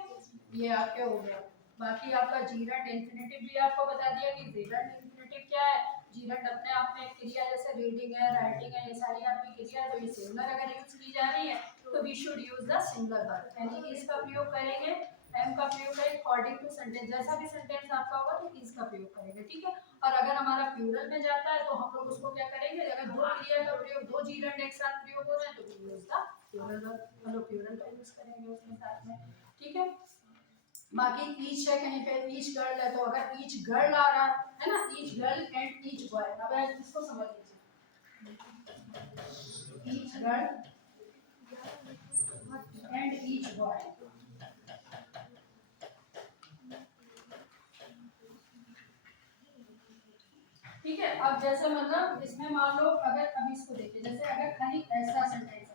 ये आपके हो गया। बाकी आपका जीरंड इंफिनिटिव भी आपको बता दिया कि जीरंड इंफिनिटिव क्या है। जीरंड अपने आप में क्रिया, जैसे रीडिंग है, राइटिंग है, ये सारी आपकी क्रिया है, तो ये सिंगुलर अगर यूज की जा रही है तो we should use the singular verb, यानी इज का प्रयोग करेंगे, एम का प्रयोग करेंगे, अकॉर्डिंग टू सेंटेंस, जैसा भी सेंटेंस आपका होगा तो इज का प्रयोग करेंगे। ठीक है, और अगर हमारा प्लूरल में जाता है तो हम लोग उसको क्या करेंगे, अगर दो क्रिया का प्रयोग, दो जीरंड एक साथ प्रयोग हो रहे हैं तो we use the plural verb, हम लोग प्लूरल का यूज करेंगे उसके साथ में। ठीक है, बाकी ईच है, कहीं पे ईच गर्ल है तो अगर ईच गर्ल आ रहा है ना, each girl and each boy, अब इसको समझ लीजिए, each girl and each boy, ठीक है। अब जैसे मतलब इसमें मान लो अगर अभी इसको देखिए, जैसे अगर खाली ऐसा sentence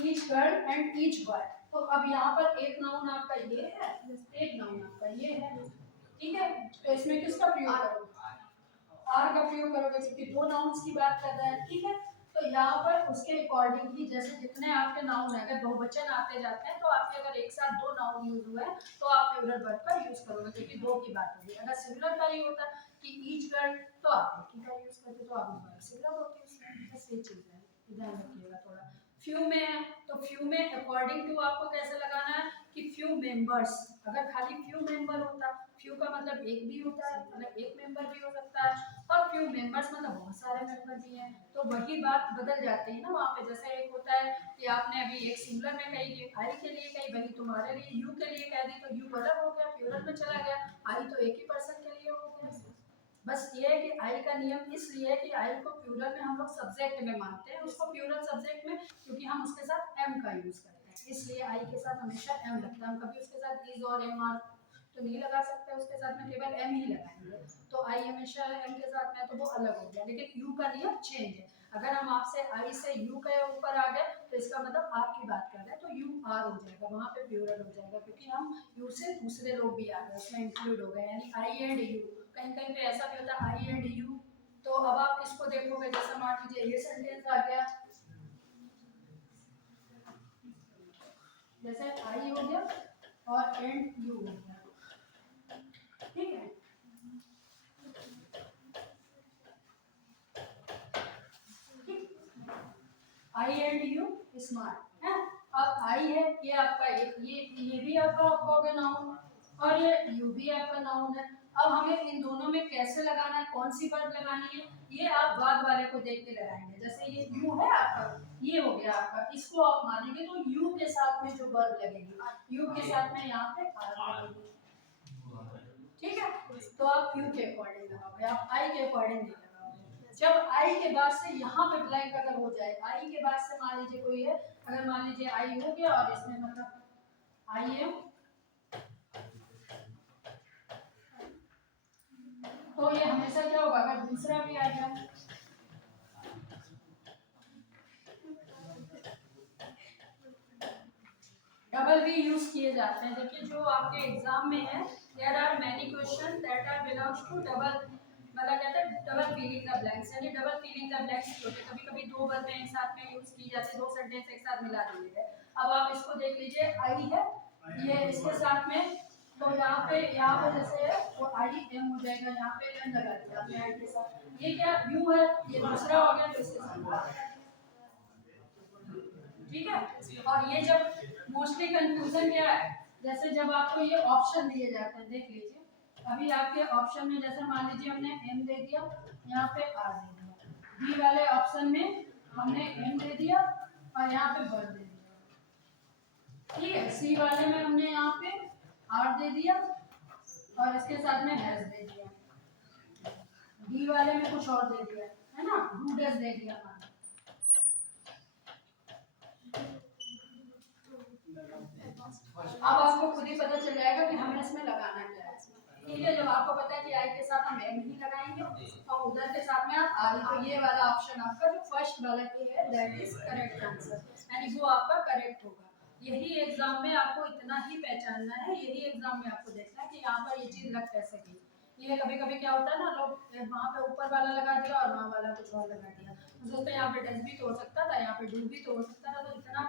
each girl and each boy, तो अब यहाँ पर एक नाउन आपका ये है, एक नाउन आपका ये है, ठीक है, तो इसमें किसका प्रयोग करोगे, आर का प्रयोग करोगे, क्योंकि दो नाउन्स की बात कर रहे हैं। ठीक है, तो यहाँ पर उसके अकॉर्डिंग ही जैसे जितने आपके नाउन है, अगर बहुवचन आते जाते हैं तो आपके अगर एक साथ दो नाउन यूज हुए तो आप प्लूरल वर्ब का यूज करोगे, क्योंकि दो की बात होगी। अगर सिंगुलर का ही होता कि ईच गर्ल तो आप एक ही का यूज करते तो आप वर्ब सिंगुलर होती है उसमें, बस ये चीज है, ध्यान रखिएगा थोड़ा। फ्यू में है तो फ्यू में अकॉर्डिंग टू आपको कैसे लगाना है कि फ्यू मेंबर्स, अगर खाली फ्यू मेंबर होता, फ्यू का मतलब एक भी होता है, मतलब एक मेंबर भी हो सकता है, और फ्यू मेंबर्स मतलब बहुत सारे मेंबर भी हैं, तो वही बात बदल जाती है ना वहाँ पे। जैसे एक होता है कि आपने अभी एक सिंगुलर में कही कि आई के लिए कही, वही तुम्हारे लिए यू के लिए कह दी तो यू अलग हो गया, प्लूरल में चला गया, आई तो एक ही पर्सन के लिए हो गया। बस ये है कि आई का नियम इसलिए है कि आई को प्लूरल में हम लोग सब्जेक्ट में मानते हैं, उसको प्लूरल सब्जेक्ट में, क्योंकि हम उसके साथ एम का यूज करते हैं, इसलिए आई के साथ हमेशा एम लगता है। हम कभी उसके साथ इज और एम आर तो नहीं लगा सकते, उसके साथ में केवल एम ही लगाएंगे, तो आई हमेशा एम के साथ में, तो वो अलग हो गया। लेकिन यू का नियम चेंज है, अगर हम आपसे आई से यू के ऊपर आ गए तो इसका मतलब आपकी बात कर रहे हैं, तो यू आर हो जाएगा, वहाँ पे प्लूरल हो जाएगा, क्योंकि हम यू से दूसरे लोग भी आ गए उसमें इंक्लूड हो गए, यानी आई एंड यू। कहीं कहीं पे ऐसा भी होता है आई एंड यू, तो अब आप किसको देखोगे, जैसे मान लीजिए ये सेंटेंस आ गया, जैसे आई हो गया और एंड यू हो गया, ठीक है। आई एंड यू स्मार्ट है। अब आई है ये आपका एक, ये भी आपका हो गया नाउन, और ये यू भी आपका नाउन है। अब हमें इन दोनों में कैसे लगाना है, कौन सी वर्ब लगानी है, ये आप बाद वाले को देख के लगाएंगे। जैसे ये यू है आपका, ये हो गया आपका, इसको आप मानेंगे तो यू के साथ में जो वर्ब लगेगी, यू के साथ में यहाँ पे आर लगेगी, ठीक है। तो आप यू के अकॉर्डिंग लगाओगे, आप आई के अकॉर्डिंग नहीं लगाओगे। जब आई के बाद से यहाँ पे ब्लैंक अगर हो जाए, आई के बाद से मान लीजिए कोई है, अगर मान लीजिए आई हो गया और इसमें मतलब आई है, तो ये हमेशा क्या होगा, अगर दूसरा भी आ जाए, डबल भी यूज किए जाते हैं। देखिए जो आपके एग्जाम में है, there are many question that are belongs to double, मतलब कहते हैं डबल फिलिंग द ब्लैंक्स, यानी डबल फिलिंग द ब्लैंक्स होते हैं। कभी कभी दो वर्ब एक साथ में यूज की जाती है, दो सेंटेंस एक साथ मिला दिए गए। अब आप इसको देख लीजिए, आई है ये इसके साथ में, तो यहाँ पे जैसे है वो आई एम हो जाएगा, यहाँ पे एम लगा दिया आपने आई के साथ। ये क्या यू है, ये दूसरा हो गया तो इसके साथ, ठीक है। और ये जब मोस्टली कंफ्यूजन क्या है, जैसे जब आपको ये ऑप्शन दिए जाते हैं, देख लीजिए अभी आपके ऑप्शन में, जैसे मान लीजिए हमने एम दे दिया, यहाँ पे आर दे दिया, बी वाले ऑप्शन में हमने एम दे दिया और यहाँ पे बर दे दिया, ठीक है। सी वाले में हमने यहाँ पे आर दे दिया और इसके साथ में हैज दे दिया, डी वाले में कुछ और दे दिया है ना, डूडस दे दिया हमारा। अब आपको खुद ही पता चल जाएगा कि हमें इसमें लगाना क्या है, ठीक है। जब आपको पता है कि आई के साथ हम एम ही लगाएंगे और उधर के साथ में आप आर, तो ये वाला ऑप्शन आपका जो फर्स्ट वाला ए है दैट इज करेक्ट आंसर, यानी वो आपका करेक्ट होगा। यही एग्जाम में आपको इतना ही पहचानना है, यही एग्जाम में आपको देखना है कि यहाँ पर ये चीज लग कैसे गई। ये कभी कभी क्या होता है ना, लोग वहाँ पे ऊपर वाला लगा दिया और वहाँ वाला कुछ और लगा दिया, तो सोचते हैं यहाँ पे डस भी तो हो सकता था, यहाँ पे डू भी तो हो सकता था, तो इतना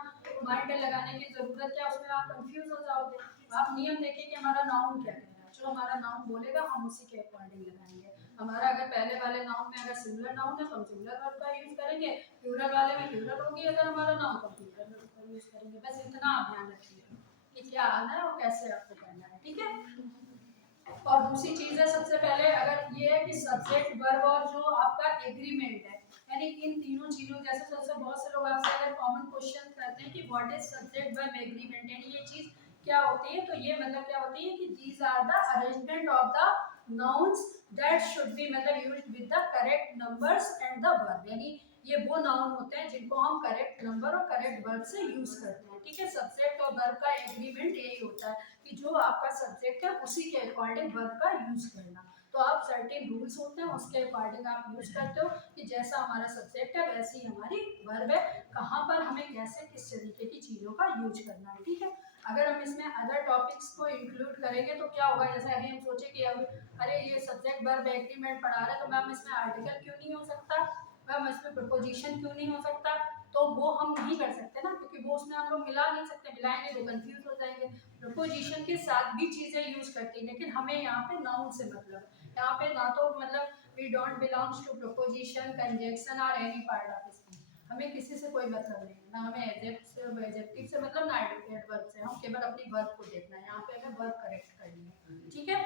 माइंड लगाने की जरूरत क्या, उसमें आप कंफ्यूज हो जाओगे। आप नियम देखिए कि हमारा नाउन क्या कहना है, चलो हमारा नाउन बोलेगा हम उसी के अकॉर्डिंग लगाएंगे। हमारा अगर पहले वाले नाउन में अगर सिंगुलर नाउन है तो हम सिंगुलर वर्ब का यूज करेंगे, प्लूरल वाले में प्लूरल होगी अगर हमारा नाउन, तो प्लूरल वर्ब का यूज करेंगे। बस इतना आप ध्यान रखिए कि क्या आना है और कैसे आपको करना है, ठीक है। और दूसरी चीज है, सबसे पहले अगर ये है कि सब्जेक्ट वर्ब और जो आपका एग्रीमेंट है, यानी इन तीनों चीजों, जैसे सबसे बहुत से लोग आपसे अगर कॉमन क्वेश्चन करते हैं कि what is subject verb agreement, यानी ये चीज क्या होती है, तो ये मतलब क्या होती है कि these are the arrangement of the nouns that should be मतलब used with the correct numbers and the verb, यानी ये वो नाउन होते हैं जिनको हम करेक्ट नंबर और करेक्ट वर्ब से यूज करते हैं, ठीक है। सब्जेक्ट और वर्ब का एग्रीमेंट यही होता है कि जो आपका सब्जेक्ट है उसी के अकॉर्डिंग वर्ब का यूज करना। तो आप सर्टेन रूल्स होते हैं उसके अकॉर्डिंग आप यूज करते हो कि जैसा हमारा सब्जेक्ट है वैसी हमारी वर्ब है, कहाँ पर हमें कैसे किस तरीके की चीज़ों का यूज करना है, ठीक है। अगर हम इसमें अदर टॉपिक्स को इंक्लूड करेंगे तो क्या होगा, जैसे अभी हम सोचे कि अब अरे ये सब्जेक्ट वर्ब एग्रीमेंट पढ़ा रहे हैं तो मैम इसमें आर्टिकल क्यों नहीं हो सकता, हम इसमें प्रपोजिशन क्यों नहीं हो सकता, तो वो हम नहीं कर सकते ना, क्योंकि वो उसमें हम लोग मिला नहीं सकते, मिलाएंगे तो कंफ्यूज हो जाएंगे। प्रपोजिशन के साथ भी चीज़ें यूज करती हैं, लेकिन हमें यहाँ पे नाउन से मतलब, यहाँ पे ना तो मतलब we don't belongs to preposition, conjunction और एनी पार्ट ऑफ स्पीच, हमें किसी से कोई मतलब नहीं है, ना हमें एडजेक्टिव से मतलब ना एडवर्ब से, हम केवल अपनी वर्ब को देखना है, यहाँ पे हमें वर्ब करेक्ट करनी है, ठीक है।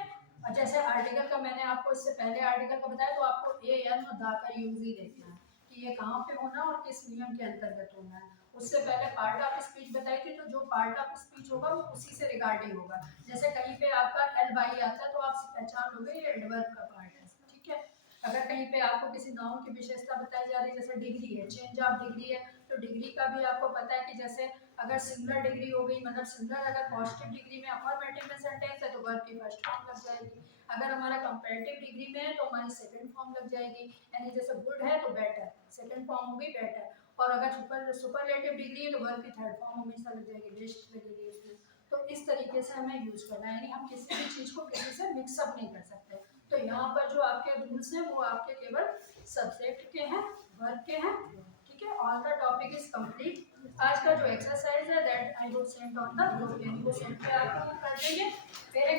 और जैसे आर्टिकल का मैंने आपको इससे पहले आर्टिकल का बताया, तो आपको ए एन और दा का यूज ही देखना है कि ये कहाँ पे होना और किस नियम के अंतर्गत होना है। उससे पहले पार्ट ऑफ स्पीच बताई थी, तो जो पार्ट ऑफ स्पीच होगा वो उसी से रिगार्डिंग होगा। जैसे कहीं पे आपका एल बाई आता है तो आप पहचान लोगे ये एडवर्ब का पार्ट है, ठीक है। अगर कहीं पे आपको किसी नाउन की विशेषता बताई जा रही है, जैसे डिग्री है, चेंज ऑफ डिग्री है, तो डिग्री का भी आपको पता है कि जैसे अगर सिंगुलर डिग्री हो गई, मतलब सिंगुलर अगर पॉजिटिव डिग्री में अफर्मेटिव में सेंटेंस है तो वर्ब की फर्स्ट फॉर्म लग जाएगी, अगर हमारा कंपैरेटिव डिग्री में है तो हमारी सेकंड फॉर्म लग जाएगी, यानी जैसे गुड है तो बेटर, सेकंड फॉर्म होगी बेटर, और अगर सुपरलेटिव डिग्री है तो वर्ब की थर्ड फॉर्म हमेशा लग जाएगी, बेस्ट लगेगी उसमें। तो इस तरीके से हमें यूज करना है, यानी हम किसी भी चीज़ को किसी से मिक्सअप नहीं कर सकते। तो यहाँ पर जो आपके रूल्स हैं वो आपके केवल सब्जेक्ट के हैं, वर्ब के हैं, ठीक है। All the topic is complete. आज का जो एक्सरसाइज है that I will send on the group, यानी वो सेंड पे आपको कर देंगे। फिर एक